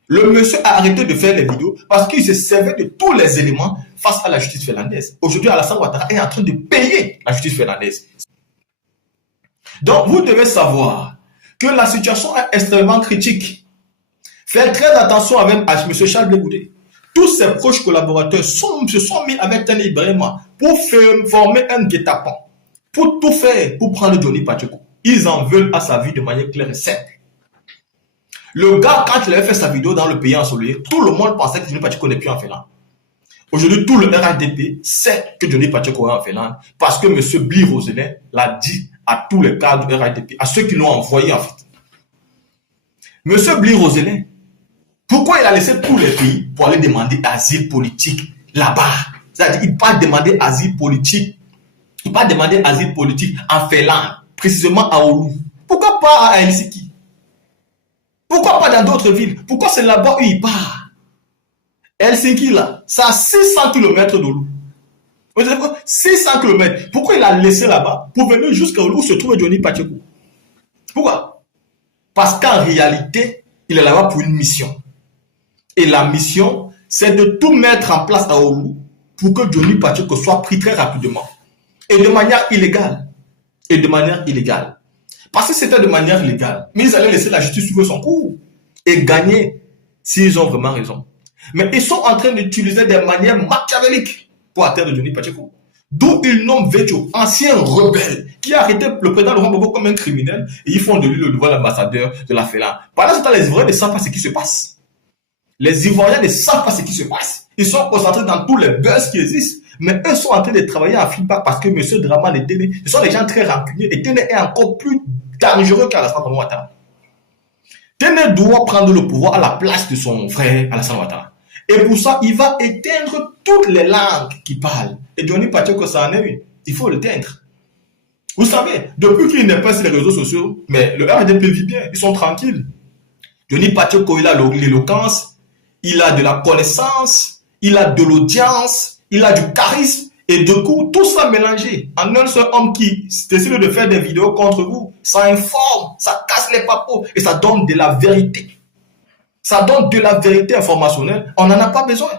Le monsieur a arrêté de faire les vidéos parce qu'il se servait de tous les éléments face à la justice finlandaise. Aujourd'hui, Alassane Ouattara est en train de payer la justice finlandaise. Donc, vous devez savoir que la situation est extrêmement critique. Faites très attention avec M. Charles Blé Goudé. Tous ses proches collaborateurs se sont mis avec Tani Ibrahima pour former un guet-apens, pour tout faire pour prendre Johnny Pacheco. Ils en veulent à sa vie de manière claire et simple. Le gars, quand il avait fait sa vidéo dans le pays ensoleillé, tout le monde pensait que Johnny Pacheco n'est plus en Finlande. Aujourd'hui, tout le RDP sait que Johnny Pacheco est en Finlande parce que M. Bli Roselin l'a dit à tous les cadres du RDP, à ceux qui l'ont envoyé en fait. M. Bli Roselin, pourquoi il a laissé tous les pays pour aller demander asile politique là-bas? C'est-à-dire, il part demander asile politique. Il part demander asile politique en Finlande, précisément à Oulu. Pourquoi pas à Helsinki? Pourquoi pas dans d'autres villes? Pourquoi c'est là-bas où il part? Helsinki, là, c'est à 600 km d'Oulu. 600 km. Pourquoi il a laissé là-bas pour venir jusqu'à Oulu où se trouve Johnny Pacheco? Pourquoi? Parce qu'en réalité, il est là-bas pour une mission. Et la mission, c'est de tout mettre en place à Oulu pour que Johnny Pacheco soit pris très rapidement. Et de manière illégale. Et de manière illégale. Parce que c'était de manière légale. Mais ils allaient laisser la justice suivre son cours et gagner s'ils ont vraiment raison. Mais ils sont en train d'utiliser des manières machiavéliques pour atteindre Johnny Pacheco. D'où ils nomment Vetio, ancien rebelle, qui a arrêté le président Laurent Gbagbo comme un criminel et ils font de lui le nouvel ambassadeur de la Finlande. Pendant ce temps, les Ivoiriens ne savent pas ce qui se passe. Les Ivoiriens ne savent pas ce qui se passe. Ils sont concentrés dans tous les buzz qui existent. Mais eux sont en train de travailler à Flipback parce que M. Dramane et Téné, ce sont des gens très rancuniers. Et Téné est encore plus dangereux qu'Alassane Dramane Ouattara. Téné doit prendre le pouvoir à la place de son frère Alassane Ouattara. Et pour ça, il va éteindre toutes les langues qui parlent. Et Johnny Pacheco, ça en est une. Il faut l'éteindre. Vous savez, depuis qu'il n'est pas sur les réseaux sociaux, mais le RDP vit bien, ils sont tranquilles. Johnny Pacheco, il a l'éloquence, il a de la connaissance, il a de l'audience, il a du charisme, et du coup, tout ça mélangé en un seul homme qui décide de faire des vidéos contre vous, ça informe, ça casse les papos, et ça donne de la vérité. Ça donne de la vérité informationnelle, on n'en a pas besoin.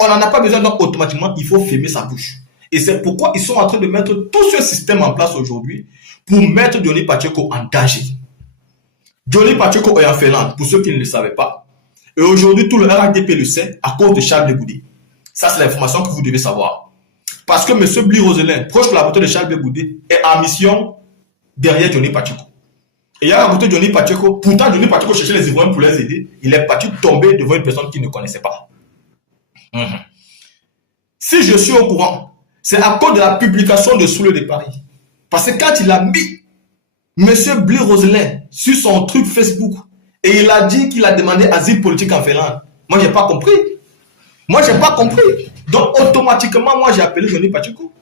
On n'en a pas besoin, donc automatiquement, il faut fermer sa bouche. Et c'est pourquoi ils sont en train de mettre tout ce système en place aujourd'hui pour mettre Johnny Pacheco en danger. Johnny Pacheco est en Finlande, pour ceux qui ne le savaient pas. Et aujourd'hui, tout le RADP le sait à cause de Charles Bégoudé. Ça, c'est l'information que vous devez savoir. Parce que M. Bli Roselin, proche collaborateur de Charles Bégoudé, est en mission derrière Johnny Pacheco. Et il a raconté Johnny Pacheco. Pourtant, Johnny Pacheco cherchait les Ivoiriens pour les aider. Il est parti tomber devant une personne qu'il ne connaissait pas. Si je suis au courant, c'est à cause de la publication de Soule de Paris. Parce que quand il a mis M. Bli Roselin sur son truc Facebook et il a dit qu'il a demandé asile politique en Finlande, moi, je n'ai pas compris. Moi, je n'ai pas compris. Donc, automatiquement, moi, j'ai appelé Johnny Pacheco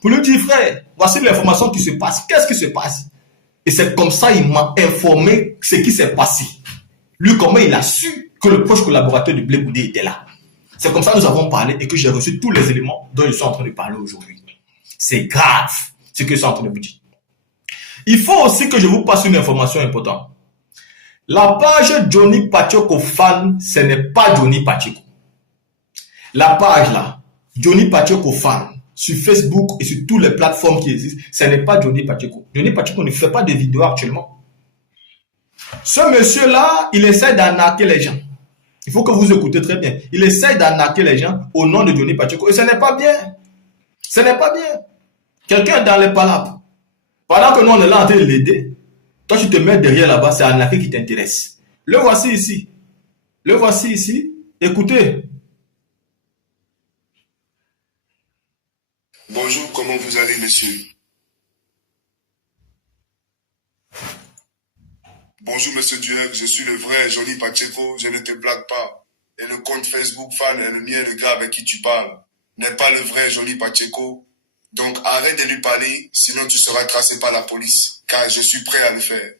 pour lui dire, frère, voici l'information qui se passe. Qu'est-ce qui se passe? Et c'est comme ça qu'il m'a informé ce qui s'est passé. Lui, comment il a su que le proche collaborateur de Blé Goudé était là. C'est comme ça que nous avons parlé et que j'ai reçu tous les éléments dont je suis en train de parler aujourd'hui. C'est grave ce que je suis en train de vous dire. Il faut aussi que je vous passe une information importante. La page Johnny Pacheco fan, ce n'est pas Johnny Pacheco. La page là, Johnny Pacheco fan, sur Facebook et sur toutes les plateformes qui existent, ce n'est pas Johnny Pacheco. Johnny Pacheco ne fait pas de vidéos actuellement. Ce monsieur-là, il essaie d'arnaquer les gens. Il faut que vous écoutez très bien. Il essaie d'arnaquer les gens au nom de Johnny Pacheco. Et ce n'est pas bien. Ce n'est pas bien. Quelqu'un dans les palabres. Pendant que nous, on est là en train de l'aider, toi, tu te mets derrière là-bas, c'est arnaquer qui t'intéresse. Le voici ici. Le voici ici. Écoutez. Bonjour, comment vous allez, monsieur? Bonjour, monsieur Duer, je suis le vrai Johnny Pacheco, je ne te blague pas. Et le compte Facebook fan est le mien, le gars avec qui tu parles, n'est pas le vrai Johnny Pacheco. Donc arrête de lui parler, sinon tu seras tracé par la police, car je suis prêt à le faire.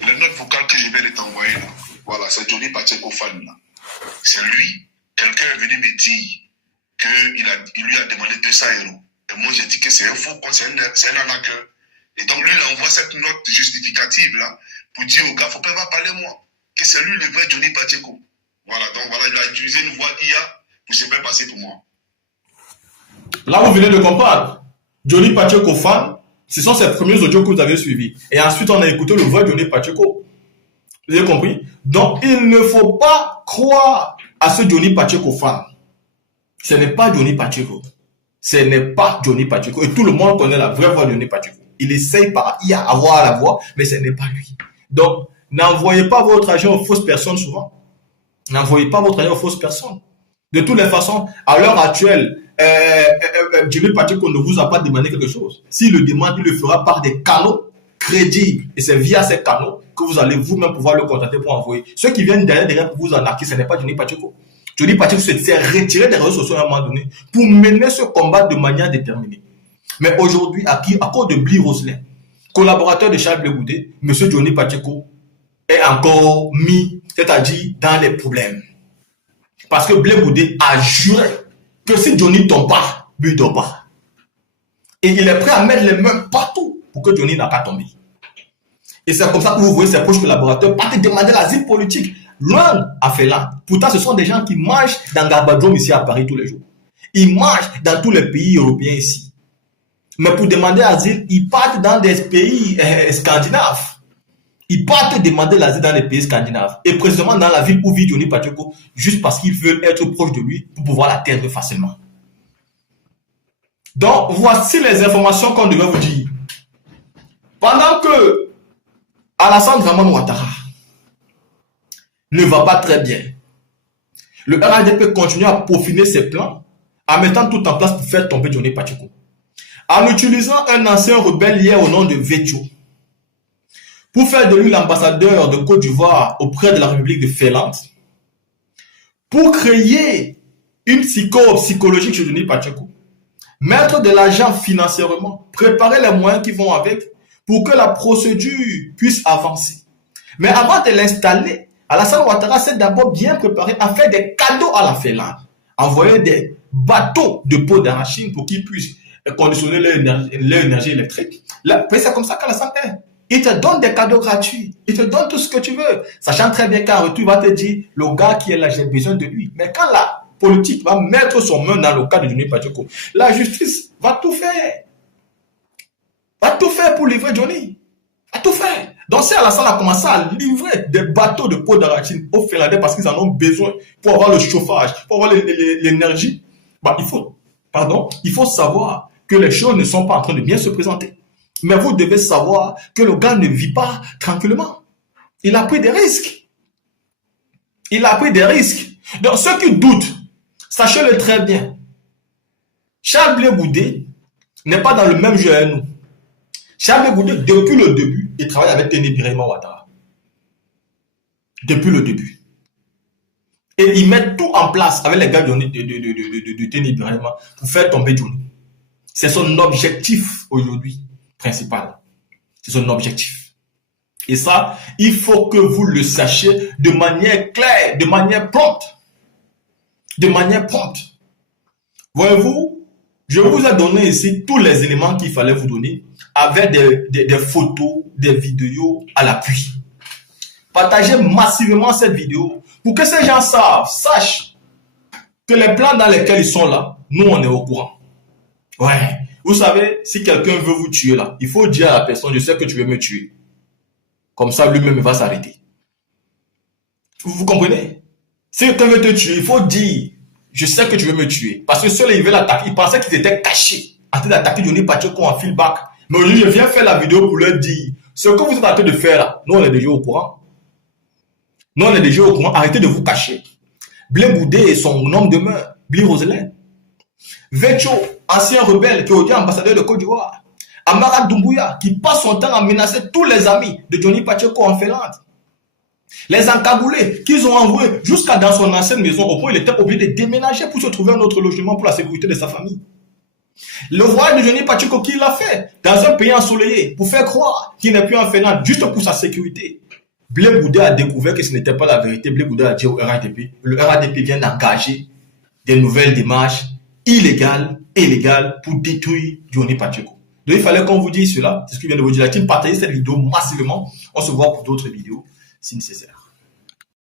La note vocale que je vais t'envoyer là, voilà, c'est Johnny Pacheco fan là. C'est lui, quelqu'un est venu me dire qu'il lui a demandé 200 €. Et moi j'ai dit que c'est un faux compte, c'est un arnaqueur. Et donc lui il envoie cette note justificative là pour dire au gars, faut pas parler moi, que c'est lui le vrai Johnny Pacheco. Voilà, donc voilà, il a utilisé une voix IA pour se faire passer pour moi. Là vous venez de comprendre. Johnny Pacheco fan, ce sont ces premiers audios que vous avez suivis. Et ensuite on a écouté le vrai Johnny Pacheco. Vous avez compris? Donc il ne faut pas croire à ce Johnny Pacheco fan. Ce n'est pas Johnny Pacheco. Ce n'est pas Johnny Pacheco. Et tout le monde connaît la vraie voix de Johnny Pacheco. Il essaye par IA à avoir la voix, mais ce n'est pas lui. Donc, n'envoyez pas votre argent aux fausses personnes souvent. N'envoyez pas votre argent aux fausses personnes. De toutes les façons, à l'heure actuelle, Johnny Pacheco ne vous a pas demandé quelque chose. S'il le demande, il le fera par des canaux crédibles. Et c'est via ces canaux que vous allez vous-même pouvoir le contacter pour envoyer. Ceux qui viennent derrière pour vous arnaquer, ce n'est pas Johnny Pacheco. Johnny Pacheco s'est retiré des réseaux sociaux à un moment donné pour mener ce combat de manière déterminée. Mais aujourd'hui, à cause de Bli Roselin, collaborateur de Charles Blé Goudé, M. Johnny Pacheco est encore mis, c'est-à-dire dans les problèmes. Parce que Blé Goudé a juré que si Johnny ne tombe pas, lui ne tombe pas. Et il est prêt à mettre les mains partout pour que Johnny n'a pas tombé. Et c'est comme ça que vous voyez ses proches collaborateurs partir demander l'asile politique. Loin à Finlande. Pourtant, ce sont des gens qui mangent dans Garbadrome ici à Paris tous les jours. Ils mangent dans tous les pays européens ici. Mais pour demander l'asile, ils partent dans des pays scandinaves. Ils partent demander l'asile dans les pays scandinaves. Et précisément dans la ville où vit Johnny Pacheco, juste parce qu'ils veulent être proches de lui pour pouvoir l'atteindre facilement. Donc, voici les informations qu'on devait vous dire. Pendant que Alassane Dramane Ouattara ne va pas très bien, le RADP continue à peaufiner ses plans en mettant tout en place pour faire tomber Johnny Pacheco. En utilisant un ancien rebelle hier au nom de Vetio pour faire de lui l'ambassadeur de Côte d'Ivoire auprès de la République de Finlande, pour créer une psychose psychologique chez Johnny Pacheco, mettre de l'argent financièrement, préparer les moyens qui vont avec pour que la procédure puisse avancer. Mais avant de l'installer, Alassane Ouattara s'est d'abord bien préparé à faire des cadeaux à la Finlande, envoyer des bateaux de peau d'arachide pour qu'ils puissent conditionner leur énergie électrique. C'est comme ça qu'Alassane est. Il te donne des cadeaux gratuits. Il te donne tout ce que tu veux. Sachant très bien qu'en retour, il va te dire, le gars qui est là, j'ai besoin de lui. Mais quand la politique va mettre son main dans le cas de Johnny Pacheco, la justice va tout faire. Va tout faire pour livrer Johnny. Va tout faire. Donc si Alassane a commencé à livrer des bateaux de peau d'arachide aux Finlandais parce qu'ils en ont besoin pour avoir le chauffage, pour avoir l'énergie, bah, il faut savoir que les choses ne sont pas en train de bien se présenter. Mais vous devez savoir que le gars ne vit pas tranquillement. Il a pris des risques. Il a pris des risques. Donc, ceux qui doutent, sachez-le très bien. Charles Blé Goudé n'est pas dans le même jeu à nous. Charles Blé Goudé, depuis le début, il travaille avec Teni Birima Ouattara. Depuis le début. Et il met tout en place avec les gars de Teni Birima pour faire tomber Johnny. C'est son objectif aujourd'hui principal. C'est son objectif. Et ça, il faut que vous le sachiez de manière claire, de manière prompte. De manière prompte. Voyez-vous, je vous ai donné ici tous les éléments qu'il fallait vous donner avec des photos, des vidéos à l'appui. Partagez massivement cette vidéo pour que ces gens sachent que les plans dans lesquels ils sont là, nous on est au courant. Ouais. Vous savez, si quelqu'un veut vous tuer là, il faut dire à la personne, je sais que tu veux me tuer. Comme ça, lui-même va s'arrêter. Vous comprenez? Si quelqu'un veut te tuer, il faut dire, je sais que tu veux me tuer. Parce que ceux-là, ils veulent l'attaquer. Ils pensaient qu'ils étaient cachés en train d'attaquer Johnny Pacheco en feedback. Mais aujourd'hui, je viens faire la vidéo pour leur dire, ce que vous êtes en train de faire là, nous on est déjà au courant. Nous on est déjà au courant. Arrêtez de vous cacher. Blé Goudé et son homme de main, Bli Roselin. Vecho, ancien rebelle qui est aujourd'hui ambassadeur de Côte d'Ivoire. Amara Doumbouya, qui passe son temps à menacer tous les amis de Johnny Pacheco en Finlande. Les encagoulés qu'ils ont envoyés jusqu'à dans son ancienne maison, au point où il était obligé de déménager pour se trouver un autre logement pour la sécurité de sa famille. Le voyage de Johnny Pacheco, qui l'a fait dans un pays ensoleillé pour faire croire qu'il n'est plus en Finlande, juste pour sa sécurité. Blé Goudé a découvert que ce n'était pas la vérité. Blé Goudé a dit au RADP, le RADP vient d'engager des nouvelles démarches illégales et légales pour détruire Johnny Pacheco. Donc il fallait qu'on vous dise cela, c'est ce que je viens de vous dire. La team, partagez cette vidéo massivement. On se voit pour d'autres vidéos si nécessaire.